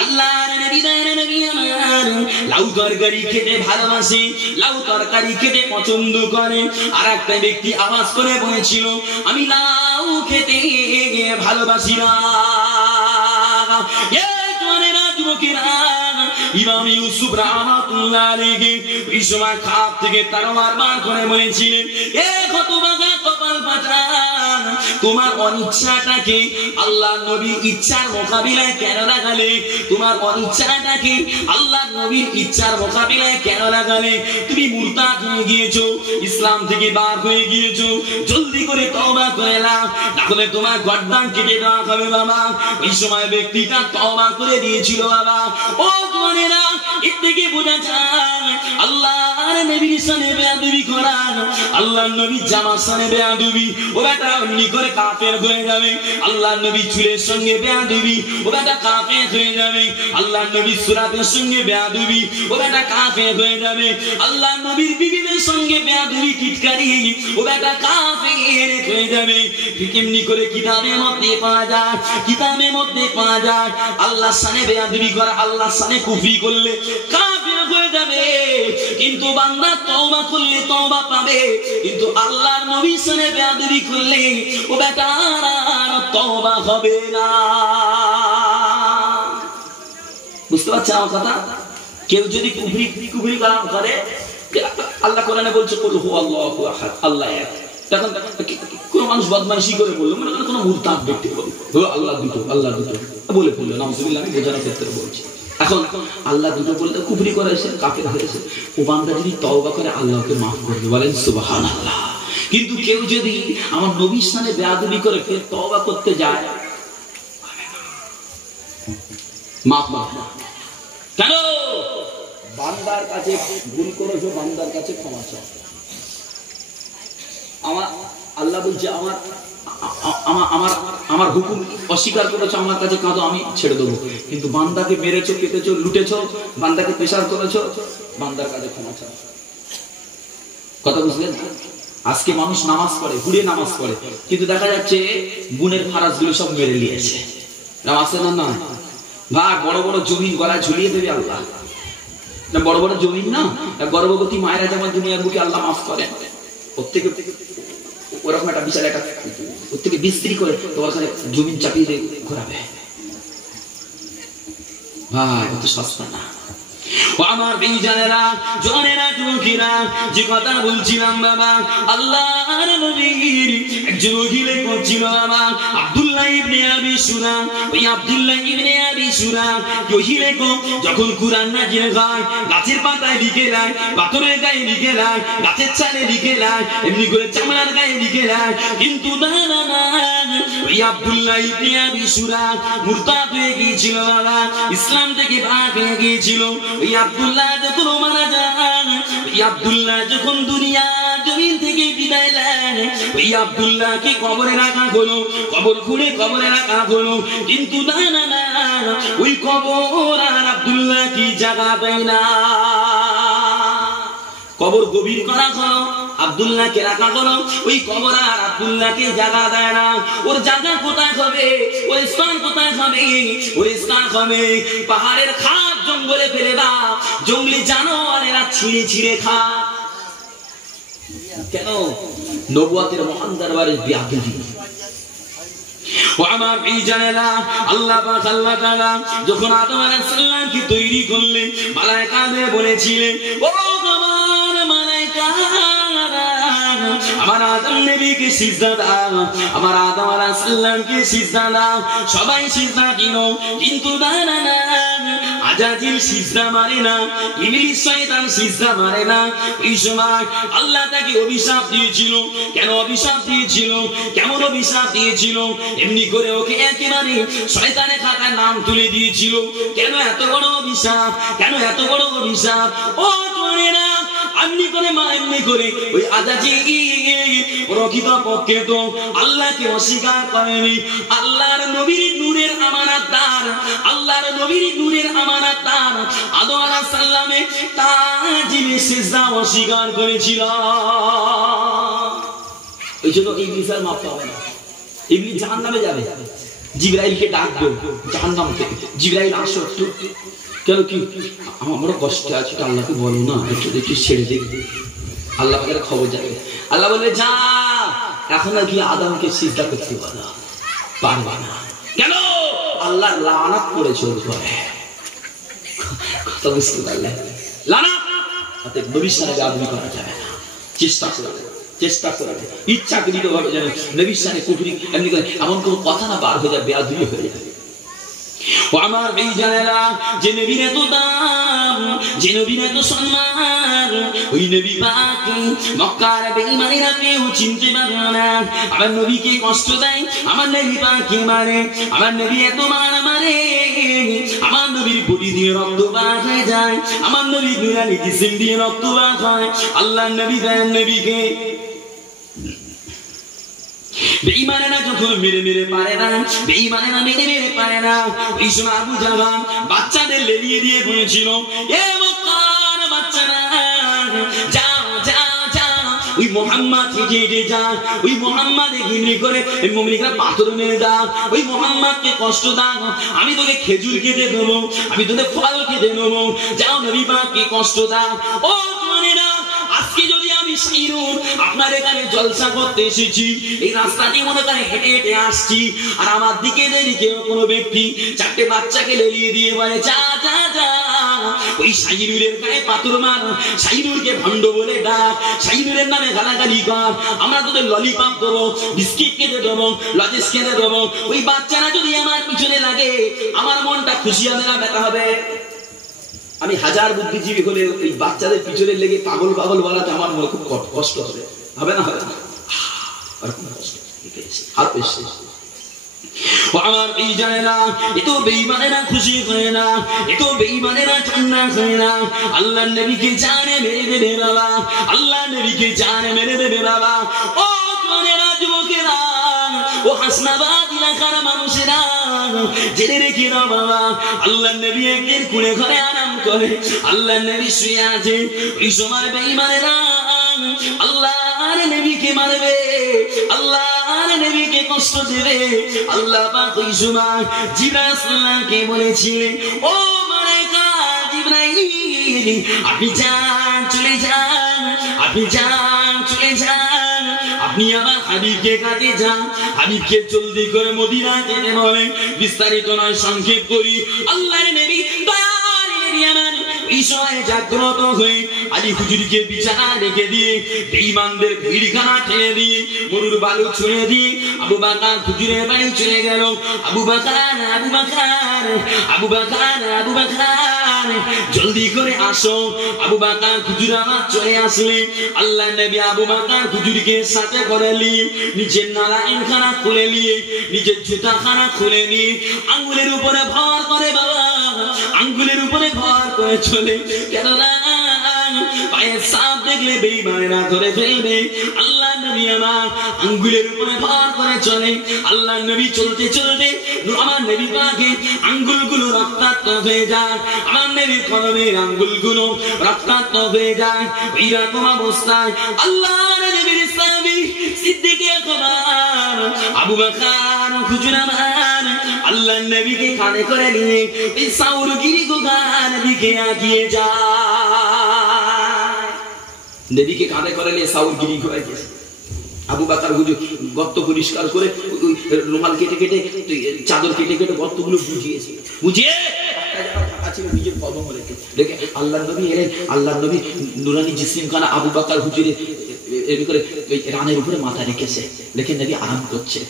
আল্লাহর নবী আমার লাউ তরকারি খেতে ভালোবাসে, লাউ তরকারি খেতে পছন্দ করে। আর একটা ব্যক্তি আওয়াজ করে বলেছিল, আমি লাউ খেতে ভালোবাসি না। ইমাম ইউসুফ রাহমাতুল্লাহ আলাইহি এই সময় খাপ থেকে তরবার বার করে বলেছিলেন, এ হতভাগা কপাল ফাটা, তোমার অনিচ্ছাটাকে আল্লাহর নবীর ইচ্ছার মোকাবিলায় কেন লাগালে? তোমার অনিচ্ছাটাকে আল্লাহর নবীর ইচ্ছার মোকাবিলায় কেন লাগালে? তুমি মুরতাদ হয়ে গিয়েছো, ইসলাম থেকে বার হয়ে গিয়েছো, জলদি করে তওবা করে নাও, না হলে তোমার গর্দান কেটে দেওয়া হবে বাবা। ওই সময় ব্যক্তিটা তওবা করে দিয়েছিল বাবা। ও জওয়ানেরা, এর থেকে বোঝা যায় আল্লাহর নবীর সাথে বেয়াদবি করা, আল্লাহর নবীর জামার সাথে বেয়াদবি, ও বেটা অমনি করে কাফের হয়ে যাবে। আল্লাহর নবীর চুলের সঙ্গে বেয়াদবি, ও বেটা কাফের হয়ে যাবে। আল্লাহর নবীর সুরাতের সঙ্গে বেয়াদবি, ও বেটা কাফের হয়ে যাবে। আল্লাহর নবীর বিবিদের সঙ্গে বেয়াদবি, টিটকারি, ও বেটা কাফের হয়ে যাবে। কেমনি করে কিতাবের মধ্যে পাওয়া যায়, কিতাবের মধ্যে পাওয়া যায় আল্লাহর সাথে বেয়াদবি করা, আল্লাহর সাথে কুফরি করলে কাফের হয়ে যাবে। কিন্তু বান্দা তওবা করলে তওবা পাবে, কিন্তু আল্লাহর নবীর সাথে বেয়াদবি করলে ও বেটা আর তওবা হবে না। বুঝতে পারছেন আমার কথা? কেউ যদি কুফরি কালাম করে, আল্লাহ কোরআনে বলছে কুল হু আল্লাহু আহাদ, আল্লাহ এক। তখন কোন মানুষ বদমাইশি করে বললো, মনে করেন কোন মুরতাদ ব্যক্তি বলল আল্লাহ দুটো, আল্লাহ দুটো, বলে ফেললো, নাউজুবিল্লাহ, আমি বোঝানোর ক্ষেত্রে বলছি। এখন আল্লাহ দুটো বলতে কুফরি করেছে, কাফের হয়েছে, ও বান্দা যদি তওবা করে আল্লাহকে মাফ করবে, বলেন সুবহানাল্লাহ। কিন্তু কেউ যদি আমার নবীর সামনে বেয়াদবি করে ফের তওবা করতে যায়, মাফ হবে না। কেন? বান্দার কাছে ভুল করেছো, বান্দার কাছে ক্ষমা চাও। আমার আল্লাহ বলছে আমার আমার আমার হুকুম অস্বীকার করেছো, আমার কাছে কাঁদো, আমি ছেড়ে দেবো। কিন্তু বান্দাকে মেরেছো, কেটেছো, লুটেছো, বান্দাকে পেশার করেছো, বান্দার কাছে ক্ষমা চাও। কথা বুঝলেন? আজকে মানুষ নামাজ পড়ে, ঘুরে নামাজ পড়ে, কিন্তু দেখা যাচ্ছে গুণের ফারাজ গুলো সব মেরে নিয়েছে। আছে না? না ভাই, বড় বড় জমিন গলায় ঝুলিয়ে দেবে আল্লাহ। বড় বড় জমিন না, গর্ভবতী মায়েরা যেমন দুনিয়ার বুকে আল্লাহ মাফ করেন, প্রত্যেকে ওরকম একটা বিশাল একটা প্রত্যেকে বিস্ত্রি করে তোমার কাছে জমিন চাপিয়ে দিয়ে ঘোরাবে। ভাই কত সস্তা না। ও আমার বেঈমানেরা, জনেরা, যুবকেরা, যে কথা বলছিলাম বাবা, আল্লাহর নবীর একজন ওহিলে করছিল বাবা, আব্দুল্লাহ ইবনে আবি সুরা। ওই আব্দুল্লাহ ইবনে আবি সুরা ওহিলে যখন কুরআন নাযিল হয়, গাছের পাতায় লিখে দেয়, পাথরের গায়ে লিখে দেয়, গাছের ছালে লিখে দেয়, এমনি করে চামড়ার গায়ে লিখে দেয়। কিন্তু না না না, ওই আব্দুল্লাহ ইবনে আবি সুরা মুরতাদ হয়ে গিয়েছিল বাবা, ইসলাম থেকে ভাগ হয়ে গিয়েছিল। ওই আব্দুল্লাহ যখন মারা যান, ওই আব্দুল্লাহ যখন দুনিয়া জমিন থেকে বিদায় নেন, ওই আব্দুল্লাহকে কবরে রাখা হলো, কবর খুঁড়ে কবরে রাখা হলো। কিন্তু না না না, ওই কবর আর আব্দুল্লাহ কি জায়গা দেয় না। কবর গভীর করা হলো, আব্দুল্লাহকে রাখা হলো, ওই কবর আর আব্দুল্লাহকে জায়গা দেয় না। ওর জায়গা কোথায় হবে? ওর স্থান কোথায় হবে? ওর স্থান হবে পাহাড়ের খাদ জঙ্গলে ফেলে দাও, জঙ্গলি জানোয়ারেরা ছিঁড়ে ছিঁড়ে খা। কেন? নবুয়তের মহান দরবারে বেয়াদবি। ও আমার বেঈমানেরা, আল্লাহ পাক আল্লাহ তাআলা যখন আদম আলাইহিস সালামকে তৈরি করলেন, মালায়েকাদের বলেছিলেন, ও আমার মালায়েকা, আমার আদম নবীকে সিজদা দাও, আমার আদম আলাইহিস সালামকে সিজদা দাও। সবাই সিজদা দিল, কিন্তু না না না, আজাজিল সিজদা মারে না, ইবলিস শয়তান সিজদা মারে না। এই সময় আল্লাহ তাকে অভিশাপ দিয়েছিল। কেন অভিশাপ দিয়েছিল? কেমন অভিশাপ দিয়েছিল? এমনি করে ওকে একেবারে শয়তানের খাতায় নাম তুলে দিয়েছিল। কেন এত বড় অভিশাপ? কেন এত বড় অভিশাপ? ও তোরেরা, এমনি করে মা এমনি করে ওই আজাজিল প্রকৃত পক্ষে তো আল্লাহকে অস্বীকার করেনি। আল্লাহর নবীর নূরের আমানতদার, আল্লাহর নবীর নূরের আমানতদার আদম আলাইহিস সালামে তাজিমে সিজদা অস্বীকার করেছিল। এই জন্য ইবলিসের মাফ হবে না, ইবলিস জাহান্নামে যাবে। জিবরাইলকে ডাকবে জাহান্নাম থেকে, জিবরাইল আসো একটু। কেন কি আমার বড় কষ্ট আছে, আল্লাহকে বলো না, একটু একটু ছেড়ে দেখবে। আল্লাহ পাকের খবর যাবে। আল্লাহ বলবে যা, এখন আর কি আদমকে সিজদা করতে পারবে না। কেন? আল্লাহ লানাত করেছে ওর উপরে। কথা বুঝতে পারলে? লানাত। অতএব নবীর সাথে বেয়াদবি করা যাবে না। চেষ্টা করবে, চেষ্টা করবে, ইচ্ছাকৃত ভাবে যেন নবীর সাথে কুফরি এমনি করে এমন কোনো কথা না বার হয়ে যায়, বেয়াদবি হয়ে যায়। ও আমার বেঈমানেরা, যে নবীর এত দাম, যে নবীর এত সম্মান, ওই নবী পাক মক্কার বেঈমানেরা কেউ চিনতে পারে না। আমার নবীকে কষ্ট দেয়, আমার নবী পাককে মারে, আমার নবী এত মারে, আমার নবীর বডি দিয়ে রক্ত বার হয়ে যায়, আমার নবীর নুরানি জিসিম দিয়ে রক্ত বার হয়। আল্লাহর নবী দেন নবীকে বেঈমানেরা যখন মেরে মেরে পারে না, বেঈমানেরা মেরে মেরে পারে না, ওই সময় আবু জাহল বাচ্চাদের লেলিয়ে দিয়ে বলেছিল, এ মক্কার বাচ্চারা, যাও যাও যাও, ওই মুহাম্মদ হেঁটে হেঁটে যাও, ওই মুহাম্মদে ঘিমরি করে মুমিনরা পাথর মেরে দাও, ওই মুহাম্মদকে কষ্ট দাও, আমি তোকে খেজুর কেটে দেবো, আমি তোকে ফল কেটে দেবো, যাও নবী পাককে কষ্ট দাও। ও তোমরা আজকে যদি আমি শিরুন আপনার এখানে জলসা করতে এসেছি, এই রাস্তাটি মনে করে হেঁটে হেঁটে আসছি, আর আমার দিকে যদি কেউ কোনো ব্যক্তি চারটে বাচ্চাকে লেলিয়ে দিয়ে বলে যা যা যা, ওই শাহিনুরের গায়ে পাথর মার, শাহিনুরকে ভণ্ড বলে ডাক, শাহিনুরের নামে গালাগালি কর, আমরা তোদের ললিপপ দেবো, বিস্কিট কেটে দেবো, লজেস কেটে দেবো। ওই বাচ্চারা যদি আমার পিছনে লাগে আমার মনটা খুশি হবে না ব্যথা হবে? আমি হাজার বুদ্ধিজীবী হলে এই বাচ্চাদের পিছনে লেগে পাগল পাগল বলাতে আমার মনে খুব কষ্ট হবে, হবে না? হবে না? হাত পেয়েছে আমার এই জানে না, এত বেঈমানেরা খুশি হয় না, এত বেঈমানেরা ঠান্ডা হয় না। আল্লাহ নবীকে জানে মেরে দেবে বাবা, আল্লাহ নবীকে জানে মেরে দেবে বাবা। ও জোনেরা, যুবকেরা, ও হাসনাবাদ এলাকার মানুষেরা, জেনে রেখে নাও বাবা, আল্লাহ নবী একদিন কুড়ে ঘরে আরাম করে, আল্লাহ নবী শুয়ে আছে। ওই সময় বেঈমানেরা আল্লাহর নবীকে মারবে, আল্লাহর নবীকে কষ্ট দেবে। আল্লাহ পাক ওই সময় জিবরাইলকে বলেছিলেন, ও মালায়েকা জিবরাইল, আপনি যান, চলে যান, আপনি যান, চলে যান, আপনি আমার হাবিবকে কাছে যান, হাবিবকে জলদি করে মদিনা যেতে বলেন। বিস্তারিত নয়, সংক্ষেপ করি। আল্লাহর নবী দয়ার নবী আমার এই সময় জাগ্রত হয়ে আলী হুজুরকে বিছানা রেখে দিয়ে, বেঈমানদের ভিড়খানা ঠেলে দিয়ে, মরুর বালু ছুঁড়ে দিয়ে আবু বকর হুজুরের বাড়ি চলে গেল। আবু বকর, আবু বকর, আবু বকর, আবু বকর, জলদি করে আসো। আবু বকর হুজুর আমার চলে আসলে আল্লাহ নবী আবু বকর হুজুরকে সাথে করে নিয়ে নিজের নারায়ণখানা খুলে নিয়ে, নিজের জুতাখানা খুলে নিয়ে আঙ্গুলের উপরে ভর করে বাবা, আঙ্গুলের উপরে ভর করে চলে, কেননা পায়ের সাপ দেখলে বেঈমানেরা ধরে ফেলবে। আল্লাহ নবী আমার আঙ্গুলের উপরে ভর করে চলে। আল্লাহ নবী চলতে চলতে আমার নবী পাকে আঙ্গুলগুলো রক্তাক্ত হয়ে যায়, আমার নবী কলমের আঙ্গুলগুলো রক্তাক্ত হয়ে যায়। এইরকম অবস্থায় আল্লাহ নবীর সাহাবী সিদ্দিক আকবর আবু বকর হুজুর আমার আল্লাহ নবীকে কাঁধে করে নিয়ে এই সাউরগিরি গুহার দিকে এগিয়ে যায়। নবীকে কাঁধে করে নিয়ে সাউরগিরি গুহায় গেছে। আবু বকর হুজুর গর্ত পরিষ্কার করে রুমাল কেটে কেটে চাদর কেটে কেটে গর্তগুলো বুঝিয়েছে, বুঝিয়ে নিজের কদম রেখে আল্লাহ নবী এলেন। আল্লাহ নবী নুরানি জিসিমখানা আবু বকর হুজুরের করে রানের উপরে মাথা রেখেছে, রেখে নবী আরাম করছে।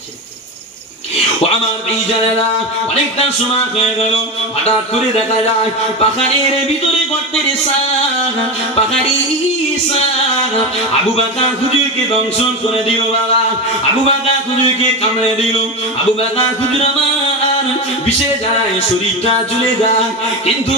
আমার এই জানেরা অনেকটা সময় হয়ে গেল, হঠাৎ করে দেখা যায় পাহাড়ের ভিতরে গর্তের সাপ, পাহাড়ি সাপ আবু বকর হুজুরকে দংশন করে দিল বাবা, আবু বকর হুজুরকে কামড়ে দিল। আবু বকর হুজুর আমার বিষে যায়, শরীরটা জ্বলে যায়, কিন্তু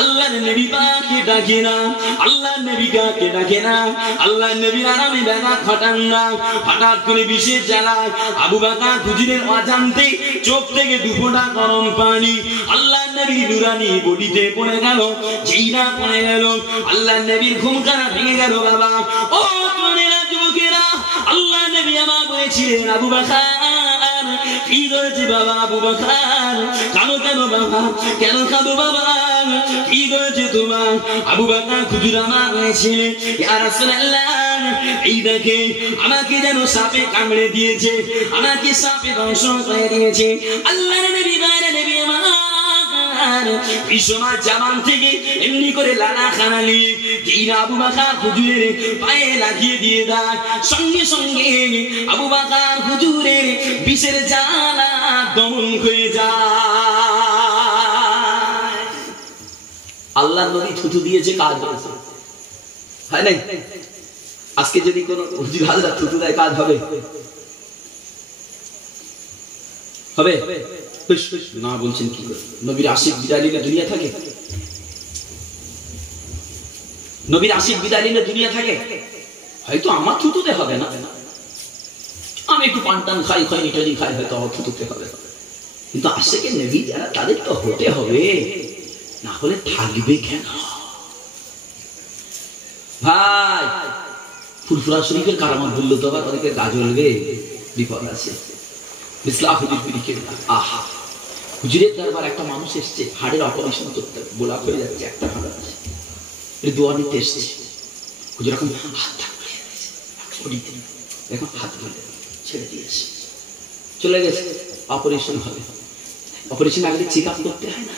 আল্লাহর নবী পাককে ডাকে না, আল্লাহর নবী কাকে ডাকে না, আল্লাহর নবীর আরামে ব্যথা খাটান না। হঠাৎ করে বিষে জ্বালায় আবু বকর হুজুরের অজান্তে চোখ থেকে দুফোঁটা গরম পানি আল্লাহর নবীর নুরানি বডিতে পড়ে গেল। যেই না পড়ে গেল আল্লাহর নবীর ঘুমখানা ভেঙে গেল বাবা। ও তোমরা যুবকেরা, আল্লাহর নবী আমার বলেছিলেন আবু বকর কি করেছে বাবা? আবু বকর কাঁদো কেন বাবা? কেন কাঁদো বাবা? কি করেছে তোমার? আবু বকর হুজুর আমার বলেছিলেন ইয়া রাসূলুল্লাহ, এই দেখে আমাকে যেন সাপে কামড়ে দিয়েছে, আমাকে সাপে দংশন করে দিয়েছে। আল্লাহর নবী গায়ে নবী আমার এই সময় জামান থেকে এমনি করে লালা খানা নিয়ে যেই আবু বকর হুজুরের পায়ে লাগিয়ে দিয়ে দেয়, সঙ্গে সঙ্গে আবু বকর হুজুরের বিষের জ্বালা দমন হয়ে যায়। আল্লাহর নবী থুতু দিয়েছে, কাজ হয়েছে, হয় নাই? আজকে যদি কোন হুজুর হাজরা থুতু দেয় কাজ হবে? হবে না? বলছেন কি করে? নবীর আশিক বিদায় নিলে দুনিয়া থাকে? নবীর আশিক বিদায় নিলে দুনিয়া থাকে? হয়তো আমার থুতুতে হবে না, আমি একটু পানটান খাই, খাই ইটালি খাই, হয়তো আমার থুতুতে হবে, কিন্তু আশিকে নবী যারা তাদের তো হতে হবে, না হলে থাকবে কেন? ভাই ফুরফুরা শরীফের কারামত বললো তো আবার অনেকের গা জ্বলবে, বিপদ আছে। বিসলাহ হুজুর পিরিকে আহা, হুজুরের দরবার একটা মানুষ এসছে, হাড়ের অপারেশন করতে, ব্লক হয়ে যাচ্ছে, একটা হাড় আছে, এটা দোয়া নিতে এসছে। হুজুর এখন হাতটা এখন হাত ছেড়ে দিয়েছে, চলে গেছে। অপারেশন হবে, অপারেশন আগে চেক আপ করতে হয় না?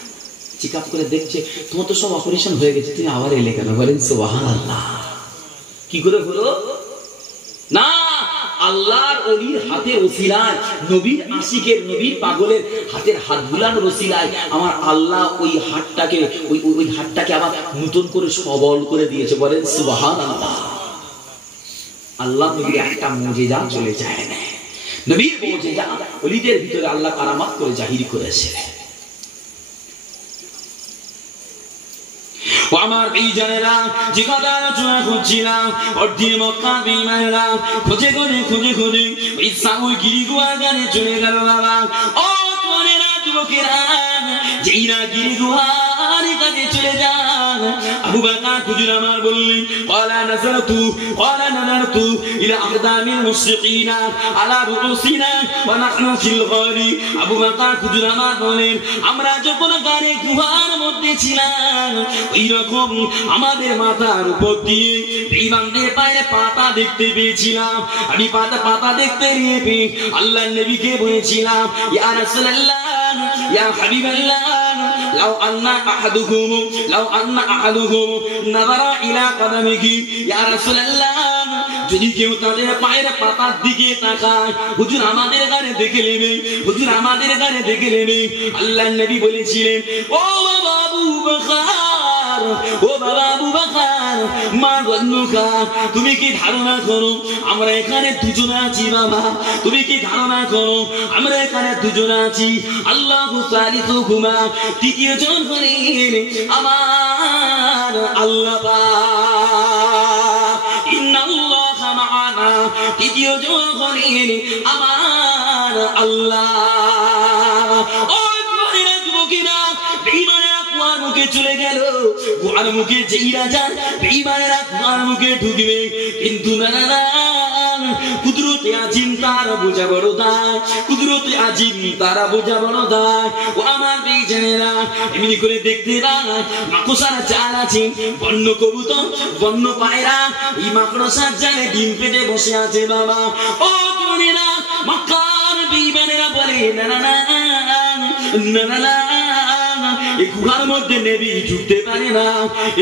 চেক আপ করে দেখছে তোমার তো সব অপারেশন হয়ে গেছে, তুমি আবার এলে কেন? বলেন সুবহানাল্লাহ। কি করে হলো? না, আল্লাহর ওলির হাতের ওসিলায়, নবীর আশিকের, নবীর পাগলের হাতের হাত বুলানোর ওসিলায় আমার আল্লাহ ওই হাতটাকে ওই হাতটাকে আবার নতুন করে সবল করে দিয়েছে। বলেন সুবহানাল্লাহ। আল্লাহ নবীর একটা মুজিজা চলে যায় না, নবীর মুজিজা ওলিদের ভিতরে আল্লাহ কারামাত করে জাহির করেছে। ও আমার এই জানেরা, যে কথা আলোচনা করছিলাম, অর্ধের মক্কা বেঈমানেরা খোঁজে খোঁজে খুঁজে খুঁজে ওই সাউই গিরিগুহার গানে চলে গেল বাবা। ও তোমরা যুবকেরা, যেই না গিরিগুহার গানে চলে যান, আবু বকর হুজুর আমার বললেন, ক্বালা নাযারতু ইলা আকদামিল মুশরিকিনা আলা রুউসিনা ওয়া নাহনু ফিল গারি। আবু বকর হুজুর আমার বলেন, আমরা যখন গানে গুহার মধ্যে ছিলাম, ওই রকম আমাদের মাথার উপর দিয়ে বেঈমানদের পায়ে পাতা দেখতে পেয়েছিলাম। আমি পাতা দেখতে পেয়ে আল্লাহর নবীকে বলেছিলাম, ইয়া রাসূলুল্লাহ, ইয়া হাবিবাল্লাহ, লাউ আন্না আহাদুকুম নাযারা ইলা কদমিহি, ইয়া রাসূলুল্লাহ, যদি কেউ তাদের পায়ের পাতার দিকে তাকায়, হুজুর আমাদের গানে দেখে নেবে, হুজুর আমাদের গানে দেখে নেবে। আল্লাহর নবী বলেছিলেন, ও বাবা আবু বকর, ও বাবা আবু বকর, মা গন্নুকা, তুমি কি ধারণা করো আমরা এখানে দুজন আছি? বাবা তুমি কি ধারণা করো আমরা এখানে দুজন আছি? আল্লাহু সালিসুহুমা, তৃতীয় জন হলেন আমার আল্লাহ পাক। ইন্নাল্লাহা মা'ানা, তৃতীয় জন হলেন আমার আল্লাহ। ও যুবকেরা, বেঈমানেরা কুয়ার মুখে চলে গেল, কুয়ার মুখে যেই রাজা, বেঈমানেরা কুয়ার মুখে ঢুকবে, কিন্তু না না না, কুদরতে আজিম তারা বোঝা বড় দায়, কুদরতে আজিম তারা বোঝা বড় দায়। ও আমার বেঈমানেরা, এমনি করে দেখতে পায় মাকড়সার জাল আছে, বন্য কবুতর, বন্য পায়রা এই মাকড়সার জালে ডিম পেটে বসে আছে বাবা। ও যুবকেরা, মক্কার বেঈমানেরা বলে, না না না না না না, এই গুহার মধ্যে নবী ঢুকতে পারে না,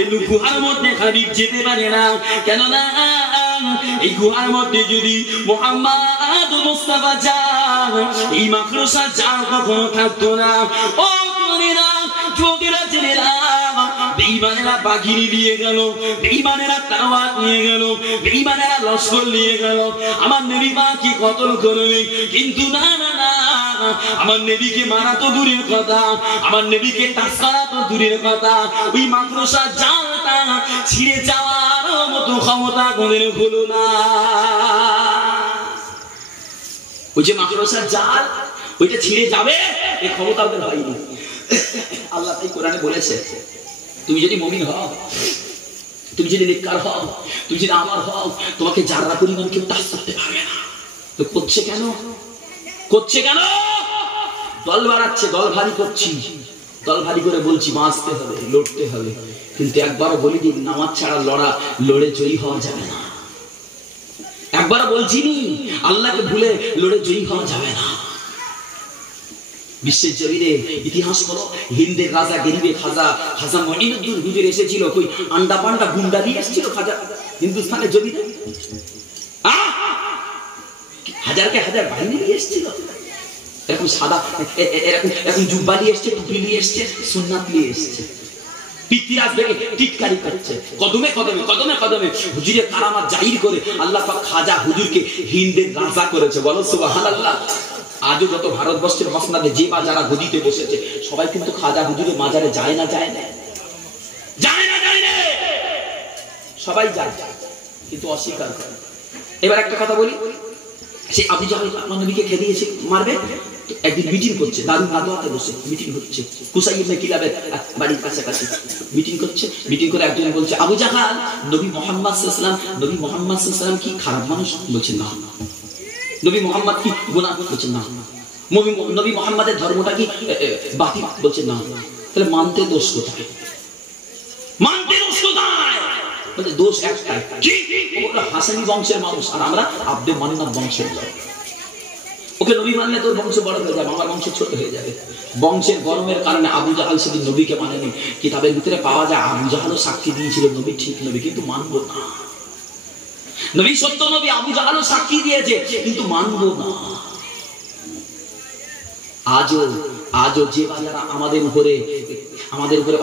এই গুহার মধ্যে হাবিব যেতে পারে না। কেন না, এই গুহার মধ্যে যদি মুহাম্মদ মুস্তাফা যান, এই মাকড়সার জাল কখনো থাকতো না। ও যুবকেরা, ছেলেরা, বেঈমানেরা বাঘিনী নিয়ে গেল, বেঈমানেরা তাওয়াত নিয়ে গেল, বেঈমানেরা লস্কর নিয়ে গেল, আমার নবী পাককে কতল করবে। কিন্তু না না না, আমার নবীকে মারা তো দূরের কথা, আমার নবীকে টাচ করা তো দূরের কথা, ওই মাকড়সার জালটা ছিঁড়ে যাওয়ার মতো ক্ষমতা কোনদিন হলো না। ওই যে মাকড়সার জাল, ওইটা ছিঁড়ে যাবে এই ক্ষমতা ওদের হয়নি। আল্লাহ তাই কোরআনে বলেছে, তুমি যদি মুমিন হও, তুমি যদি নেককার হও, তুমি যদি আমার হও, তোমাকে যারা পরিমাণ কেউ টাচ করতে পারবে না। তো করছে কেন? করছে কেন? দল বাড়াচ্ছে, দল ভারী করছি, দল ভারী করে বলছি বাঁচতে হবে, লড়তে হবে, কিন্তু একবারও বলি দিন নামাজ ছাড়া লড়ে জয়ী হওয়া যাবে না। একবারও বলছিনি আল্লাহকে ভুলে লড়ে জয়ী হওয়া যাবে না। বিশ্বের জমিনে ইতিহাস করো, হিন্দের রাজা গরিবে খাজা মঈনুদ্দিন হুজুর এসেছিল, কই আন্ডা পান্ডা গুন্ডা নিয়ে এসেছিল খাজা হিন্দুস্তানের জমিনে, হাজারকে হাজার বাহিনী নিয়ে এসেছিল, এরকম সাদা এরকম জুব্বা নিয়ে এসছে, টুপি নিয়ে এসছে, সুন্নাত নিয়ে এসছে, পিতৃরাজ থেকে টিটকারি করছে, কদমে কদমে কদমে কদমে হুজুরের কারামাত জাহির করে আল্লাহ পাক খাজা হুজুরকে হিন্দের রাজা করেছে। বলো সুবহানাল্লাহ। আজও যত ভারতবর্ষের মসনাদে যে বা যারা গদিতে বসেছে সবাই কিন্তু খাজা হুজুরের মাজারে যায় না, যায় না, যায় না, যায় না, সবাই যায়, কিন্তু অস্বীকার করে। এবার একটা কথা বলি, সে আবু জাহেল আমার নবীকে খেদিয়েছে, মারবে, একদিন মিটিং করছে, দারুন আদওয়াতে বসে মিটিং হচ্ছে, কুসাই ইবনে কিলাবের বাড়ির কাছাকাছি মিটিং করছে। মিটিং করে একজন বলছে, আবু জাহেল, নবী মুহাম্মদ সাল্লাল্লাহু আলাইহি ওয়াসাল্লাম কি খারাপ মানুষ? বলছে না। নবী মুহাম্মদ কি গুনাহ? বলছে না। নবী মুহাম্মাদের ধর্মটা কি বাতিল? বলছে না। তাহলে মানতে দোষ কোথায়? মানতে দোষ কোথায়? বলছে দোষ একটাই, কি? ওরা হাসানি বংশের মানুষ আর আমরা আব্দে মান্নান বংশের লোক। ওকে নবী মানলে তোর বংশ বড় হয়ে যাবে, আমার বংশ ছোট হয়ে যাবে। বংশের গরমের কারণে আবু জাহাল সেদিন নবীকে মানেনি। কিতাবের ভিতরে পাওয়া যায় আবু জাহালও সাক্ষী দিয়েছিল নবী ঠিক নবী, কিন্তু মানবো না। নবী সত্য নবী, আবু জাহালও সাক্ষী দিয়েছে, কিন্তু মানবো না। আজও যে বাজারা আমাদের উপরে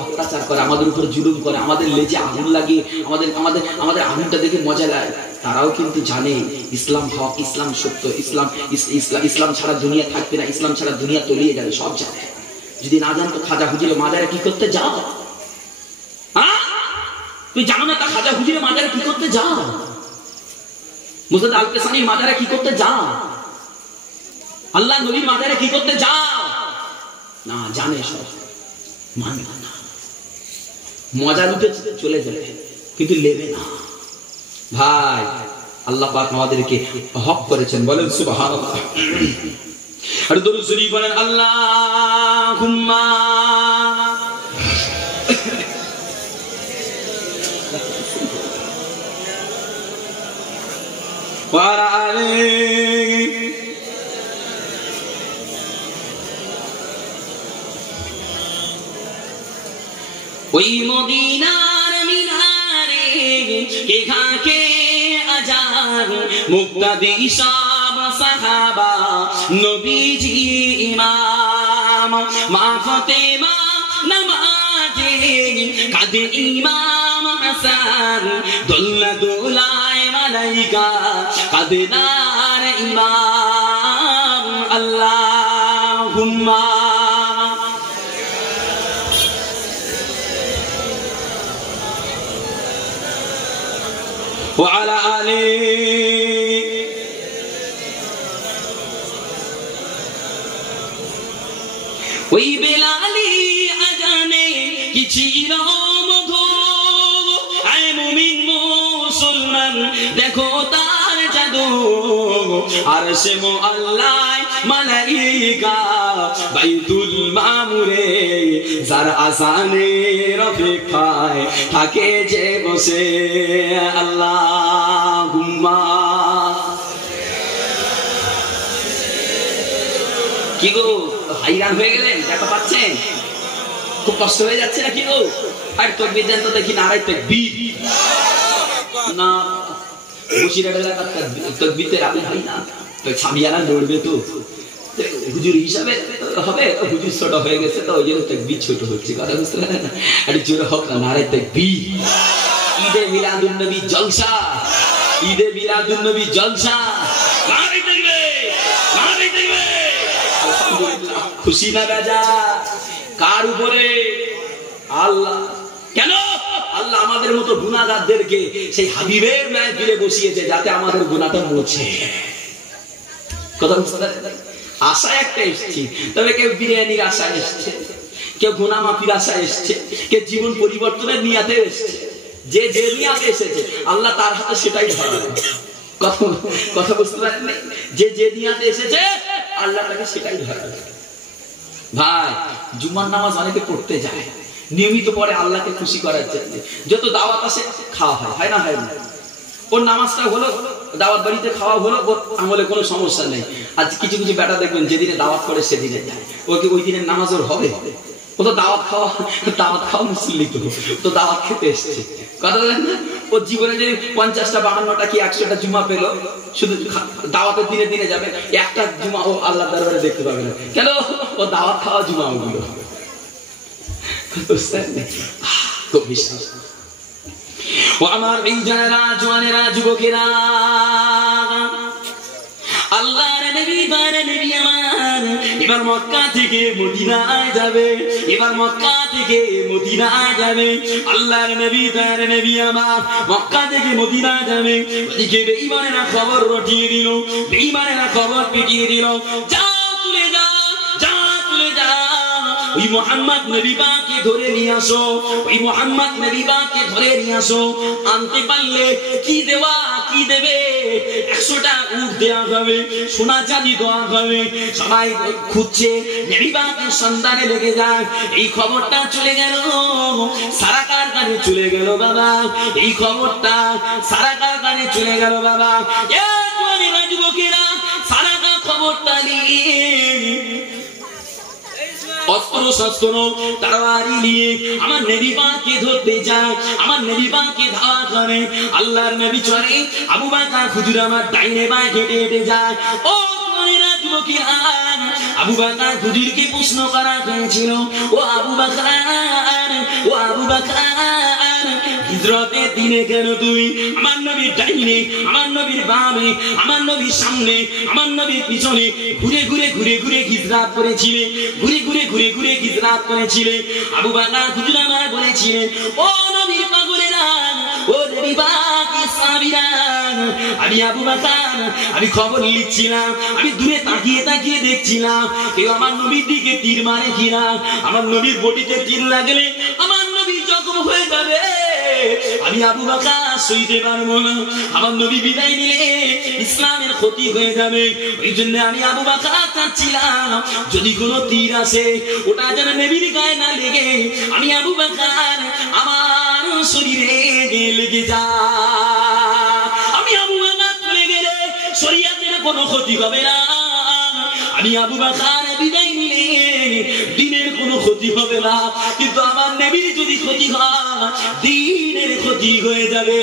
অত্যাচার করে, আমাদের উপরে জুলুম করে, আমাদের লেজে আগুন লাগিয়ে আমাদের আগুনটা দেখে মজা লাগে, তারাও কিন্তু জানে ইসলাম হক, ইসলাম সত্য, ইসলাম ছাড়া দুনিয়া থাকবে না, ইসলাম ছাড়া দুনিয়া তলিয়ে যাবে, সব জানে। যদি না জানতো খাজা হুজুরে মাজারে কি করতে যাও? তুই জানো না তা খাজা হুজুরে মাজারে কি করতে যাও? মুজাদ্দিদ আল কেসানির মাজারে কি করতে যাও? আল্লাহ নবীর মাজারে কি করতে যাও? না জানে, সব মানবে না। মজা লুটে চলে যাবে, কিন্তু লেবে না। ভাই আল্লাহ পাক আমাদেরকে হক করেছেন, বলেন সুবহানাল্লাহ। আর দরুদ শরীফ বলেন আল্লাহুম্মা ওয়া আলাইহি। ওই মদিনার মিনারে কে খাকে আজান, মুক্তাদি সব সাহাবা, নবীজি ইমাম, মা ফাতেমা নামাজে কাঁদে ইমাম হাসান, দোলনা দোলায় মালাইকা কাঁদে নার ইমাম। আল্লাহুম্মা وعلى آله। ওই বেলালি আজানে কি ছিল মধু, আয় মুমিন মুসলমান দেখো তার জাদু, আরশে মুআল্লায় মালাইকা বাইতুল মামুরে যার আজানের অপেক্ষায় থাকে যে বসে। আল্লাহুম্মা। কি গো হাইরান হয়ে গেলেন? দেখা পাচ্ছেন খুব কষ্ট হয়ে যাচ্ছে না? কি গো আর তাকবীর দেন তো দেখি। নারায়ে তাকবীর। না বসিরহাট এলাকার তাকবীরতে রাখলে হয় না, তো ছামিয়ানা লড়বে তো হুজুর হিসাবে হবে। হুজুর ছোট হয়ে গেছে তো ওই জন্য তাকবীর ছোট হচ্ছে, কথা বুঝতে পারেন না? আরে জোরে হোক না নারায়ে তাকবীর। ঈদে মিলাদুন নবী জলসা, ঈদে মিলাদুন নবী জলসা, নারায়ে তাকবীর, নারায়ে তাকবীর। আলহামদুলিল্লাহ। খুশি না বেজা কার উপরে? আল্লাহ। কেন? আল্লাহ আমাদের মতো গুনাহগারদেরকে সেই হাবিবের মাহফিলে বসিয়েছে যাতে আমাদের গুনাহটা মুছে। কথা বুঝতে পারেন? আশা একটা এসেছি, তবে কেউ বিরিয়ানির আশায় এসছে, কেউ গুনাহ মাফির আশায় এসছে, কেউ জীবন পরিবর্তনের নিয়াতে এসছে। যে যে নিয়াতে এসেছে আল্লাহ তার হাতে সেটাই ধরাবে। কথা বুঝতে পারেন? যে যে নিয়াতে এসেছে আল্লাহ তাকে সেটাই ধরাবে। ভাই জুমার নামাজ অনেকে পড়তে যায়, নিয়মিত পড়ে আল্লাহকে খুশি করার জন্য। যত দাওয়াত আসে খাওয়া হয় না? হয় না? ওর নামাজটা হলো, দাওয়াত বাড়িতে খাওয়া হলো, ওর আমলে কোনো সমস্যা নেই। আজ কিছু কিছু বেটা দেখবেন যেদিনে দাওয়াত করে সেদিনে যায়, ওকে ওই দিনের নামাজ ওর হবে। ও তো দাওয়াত খাওয়া মুসল্লি, তো দাওয়াত খেতে এসছে। কথা বলেন না? ও জীবনে যদি 50টা 52টা কি 100টা জুমা পেল, শুধু দাওয়াতের দিনে দিনে যাবে, একটা জুমা ও আল্লাহর দরবারে দেখতে পাবে না। কেন? ও দাওয়াত খাওয়া জুমা ওগুলো। খুব বিশ্বাস। ও আমার বিজারা জওয়ানেরা যুবকেরা, আল্লাহর নবী বারে নবী আমার এবার মক্কা থেকে মদিনায় যাবে, এবার মক্কা থেকে মদিনায় যাবে। আল্লাহর নবী বারে নবী আমার মক্কা থেকে মদিনায় যাবে। ওদিকে বেঈমানেরা খবর রটিয়ে দিল, বেঈমানেরা খবর পিটিয়ে দিল, যা তুলে যা, যা তুলে যা, ওই মুহাম্মদ নবী পাককে ধরে নিয়ে আসো, ওই মুহাম্মদ নবী পাককে ধরে নিয়ে আসো। আনতে পারলে কি দেওয়া, কি দেবে? 100টা উট দেওয়া হবে, সোনা চাঁদি দেওয়া হবে। সবাই খুঁজছে, নবী পাকের সন্ধানে লেগে যায়। এই খবরটা চলে গেল সারাকার কানে, চলে গেল বাবা। এই খবরটা সারাকার কানে চলে গেল বাবা। যুবকেরা সারাকা খবর খবরটা নিয়ে অস্ত্র শস্ত্র তরবারি নিয়ে আমার নবী পাককে ধরতে যায়, আমার নবী পাককে ধাওয়া করে। আল্লাহর নবী চলে, আবু বকর হুজুর আমার ডাইনে বাঁয়ে হেঁটে হেঁটে যায়। ও তোমরা যুবকেরা, আবু বকর হুজুরকে প্রশ্ন করা হয়েছিল, ও আবু বকর, ও আবু বকর, হিজরতের দিনে কেন তুই আমার নবীর ডাইনে, আমার নবীর বামে, আমার নবীর সামনে, আমার নবীর পিছনে ঘুরে ঘুরে ঘুরে ঘুরে হিজরত করেছিলে, ঘুরে ঘুরে ঘুরে ঘুরে হিজরত করেছিলে? আবু বকর হুজুর আমার বলেছিলেন, ও নবীর পাগলেরা, ও নবী পাকের সাহাবীরা, আমি আবু বকর, আমি খবর লিখছিলাম, আমি দূরে তাকিয়ে তাকিয়ে দেখছিলাম কেউ আমার নবীর দিকে তীর মারে কিনা। আমার নবীর বডিতে তীর লাগলে আমার নবী জখম হয়ে যাবে, আমি আবু বকর সইতে পারবো না। আমার নবী বিদায় নিলে ইসলামের ক্ষতি হয়ে যাবে, ওই জন্য আমি আবু বকর চাচ্ছিলাম যদি কোনো তীর আসে ওটা যেন নবীর গায়ে না লেগে আমি আবু বকর আমার শরীরে লেগে যায়। আমি আবু বকর চলে গেলে শরীয়তের কোনো ক্ষতি হবে না, আমি আবু বকর বিদায় নিলে দিনের কোনো ক্ষতি হবে না, কিন্তু আমার নবীর যদি ক্ষতি হয় দিনের ক্ষতি হয়ে যাবে।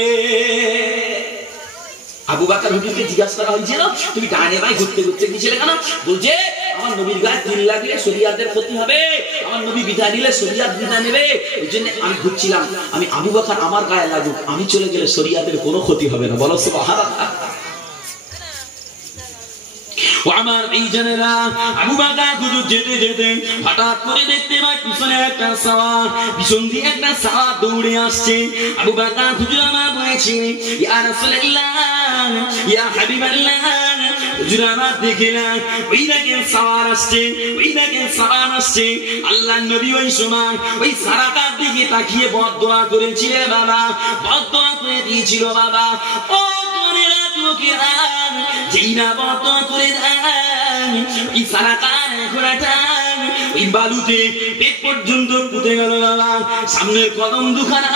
আবু বকর হুজুরকে জিজ্ঞাসা করা হয়েছিল, তুমি ডানে বাঁয়ে ঘুরতে ঘুরতে গিয়েছিলে কেন? বলছে আমার নবীর গায়ে তীর লাগলে শরীয়তের ক্ষতি হবে, আমার নবী বিদায় নিলে শরীয়ত বিদায় নেবে, এই জন্য আমি ঘুরছিলাম। আমি আবু বকর আমার গায়ে লাগুক, আমি চলে গেলে শরীয়তের কোনো ক্ষতি হবে না। বলো সুবহানাল্লাহ। ও আমার এই জনেরা, আবু বকর হুজুর যেতে যেতে হঠাৎ করে দেখতে পায় পিছনে একটা সওয়ার, পিছন দিয়ে একটা সওয়ার দৌড়ে আসছে। আবু বকর হুজুর আমার বলেছেন, ইয়া রাসূলুল্লাহ, ইয়া হাবিবাল্লাহ, হুজুর আমার দেখলেন ওই দেখেন সওয়ার আসছে, ওই দেখেন সওয়ার আসছে। আল্লাহর নবী ওই সময় ওই সারাটার দিকে তাকিয়ে বদদোয়া করেছিলেন বাবা, বদদোয়া করে দিয়েছিল বাবা। ও তোমরা লোকেরা যেই না বদদোয়া করে দেন, এই সারাটার ঘোড়াটা ওই বালুতে পেট পর্যন্ত পুঁতে গেল বাবা, সামনের কদম দুখানা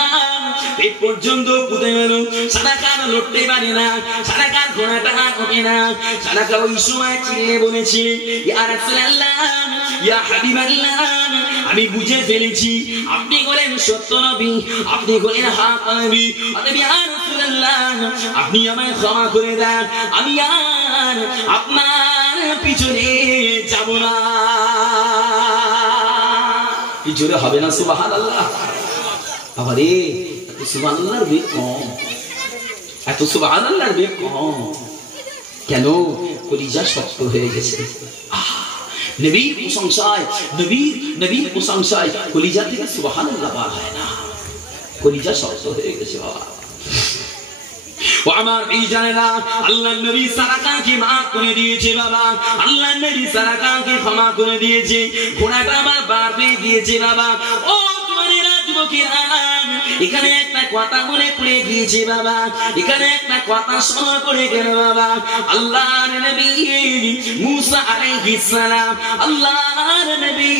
পেট পর্যন্ত পুঁতে গেল। সারাকার লড়তে পারে না, সারাকার ঘোড়াটা ওঠে না। সারাকা ওই সময় চিল্লে বলেছে, ইয়া রাসূলুল্লাহ, ইয়া হাবিবাল্লাহ, আমি বুঝে ফেলেছি আপনি হলেন সত্য নবী, আপনি হলেন হক নবী, অতএব ইয়া রাসূলুল্লাহ আপনি আমায় ক্ষমা করে দেন, আমি আর আপনার পিছনে যাব না। কি জোরে হবে না সুবহানাল্লাহ? আরে এত সুবহানাল্লাহর বেগ কম, এত সুবহানাল্লাহর বেগ কম কেন? কলিজা শক্ত হয়ে গেছে। নবীর প্রশংসায়, নবীর প্রশংসায় কলিজা থেকে সুবহানাল্লাহ বার হয় না, কলিজা শক্ত হয়ে গেছে বাবা। ও আমার এই জানেনা, আল্লাহর নবী সারাকাকে মাফ করে দিয়েছে বাবা, আল্লাহর নবী সারাকাকে ক্ষমা করে দিয়েছে, ঘোড়াটা আমার বার হয়ে গিয়েছে বাবা। ও তোমারা যুবকেরা, এখানে একটা কথা মনে পড়ে গিয়েছে বাবা, এখানে একটা কথা শোনা পড়ে গেল বাবা। আল্লাহর নবী মুসা আলাইহিস সালাম, আল্লাহর নবী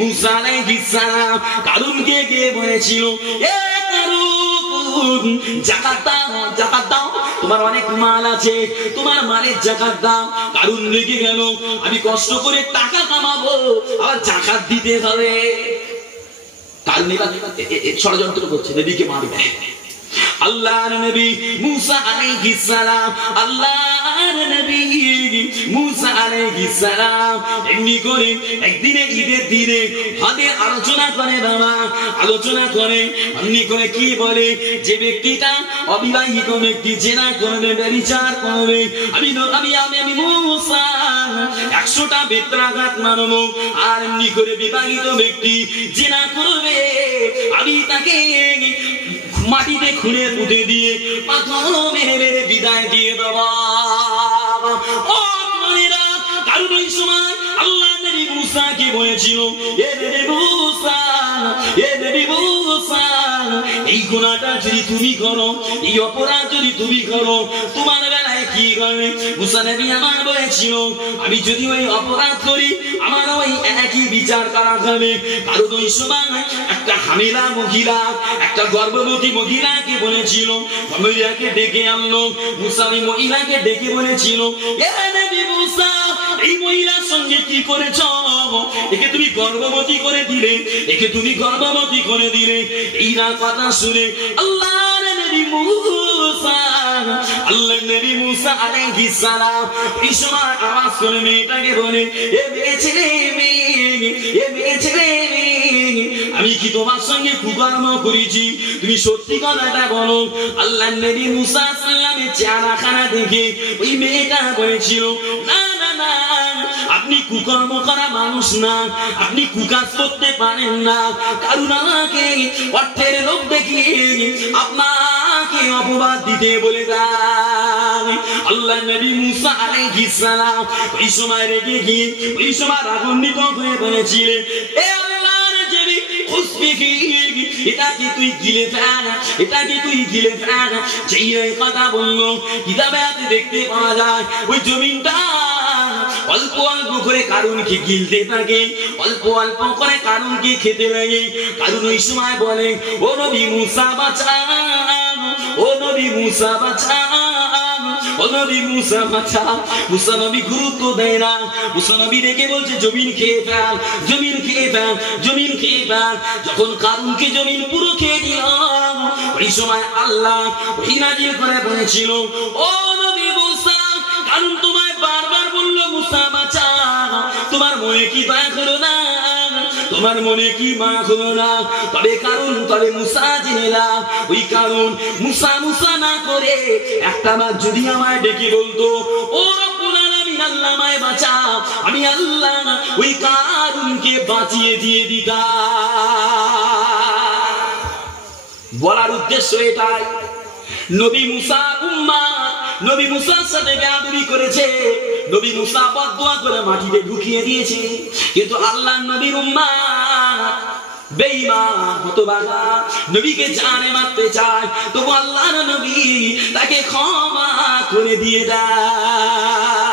মুসা আলাইহিস সালাম কারুনকে কে বলেছিল, এ কারুন যাকাত দাও, যাকাত দাও, তোমার অনেক মাল আছে, তোমার মালের যাকাত দাও। কারুন রেগে গেল, আমি কষ্ট করে টাকা কামাবো আবার যাকাত দিতে হবে। কারণ ষড়যন্ত্র করছে, নবীকে মারবে। আল্লাহর নবী মুসা আলাইহিস সালাম, আল্লাহর নবী মুসা আলাইহিস সালাম এমনি করে একদিনে ঈদের দিনে হাতে আলোচনা করে বাবা, আলোচনা করে এমনি করে কি বলে, যে ব্যক্তিটা অবিবাহিত ব্যক্তি জেনা করবে, ব্যভিচার করবে, আমি মুসা 100টা বেত্রাঘাত মারবো, আর এমনি করে বিবাহিত ব্যক্তি জেনা করবে আমি তাকে মাটিতে খুঁড়ে পুঁতে দিয়ে পাথর মেরে মেরে বিদায় দিয়ে দেবো। ও তোমরা, কারণ ওই সময় আল্লাহ নবী মুসাকে বলেছিল, এ নবী মুসা, এ নবী মুসা, এই গুনাহটা যদি তুমি করো, এই অপরাধ যদি তুমি করো, তোমার বেলায় কি করবে? মুসা নবী আমার বলেছিল, আমি যদি ওই অপরাধ করি আমার ওই একই বিচার করা হবে। কারণ ওই সময় একটা হামিলা মহিলা, একটা গর্ভবতী মহিলাকে বলেছিল, মহিলাকে ডেকে আনলো, মুসা ওই মহিলাকে ডেকে বলেছিল, এ নবী মুসা, এই মহিলার সঙ্গে কি করেছ? একে তুমি গর্ভবতী করে দিলে, একে তুমি গর্ভবতী করে দিলে। এই না কথা শুনে আল্লাহর নবী মুসা, আল্লাহর নবী মুসা আলাইহিস সালাম এই সময় আওয়াজ করে মেয়েটাকে বলে, এ মেয়ে ছেলে, এ মেয়ে ছেলে, আমি কি তোমার সঙ্গে কুকর্ম করেছি? তুমি সত্যি কথাটা বলো। আল্লাহর নবী মুসা সাল্লামের চেহারাখানা দেখে ওই মেয়েটা বলেছিল, না না না, আপনি কুকর্ম করা মানুষ না, আপনি কুকাজ করতে পারেন না। কারণ আমাকে অর্থের লোভ দেখিয়ে আপনাকে অপবাদ দিতে বলে দেয়। আল্লাহর নবী মুসা আলাইহিস সালাম ওই সময় রেগে গিয়ে, ওই সময় রাগান্বিত হয়ে বলেছিলেন, এ আল্লাহর নবী এটাকে তুই গিলে ফেল, এটাকে তুই গিলে ফেল। যেই কথা বললো কিতাবে দেখতে পাওয়া যায় ওই জমিনটা অল্প অল্প করে কারুনকে গিলতে থাকে, অল্প অল্প করে কারুনকে খেতে লাগে। কারণ ওই সময় বলে, ও নবী মুসা বাঁচাও, ও নবী মুসা বাঁচাও, ও নবী মুসা বাঁচাও। মুসা নবী গুরুত্ব দেয় না। মুসা নবী রেখে বলছে, জমিন খেয়ে ফেল, জমিন খেয়ে ফেল, জমিন খেয়ে ফেল। যখন কারুনকে জমিন পুরো খেয়ে দিল, ওই সময় আল্লাহ ওহী নাযিল করে বলেছিল, ও নবী মুসা, কারণ তোমায় বারবার বললো মুসা বাঁচা, তোমার মনে কি দয়া হলো না? তোমার মনে কি মা হলো না? তবে কারণ, তবে মুসা জেনে নাও, ওই কারণ মুসা মুসা না করে একটা বার যদি আমায় ডেকে বলতো, ও রব্বুল আলামিন আল্লাহ আমায় বাঁচা, আমি আল্লাহ ওই কারুনকে বাঁচিয়ে দিয়ে দিতাম। বলার উদ্দেশ্য এটাই, নবী মুসা উম্মাত নবী মুসার সাথে বেয়াদবি করেছে, নবী মুসা বদদুয়া করে মাটিতে ঢুকিয়ে দিয়েছে। কিন্তু আল্লাহর নবীর উম্মাত বেঈমান হতভাগা, নবীকে জানে মারতে চায়, তবু আল্লাহর নবী তাকে ক্ষমা করে দিয়ে দেয়।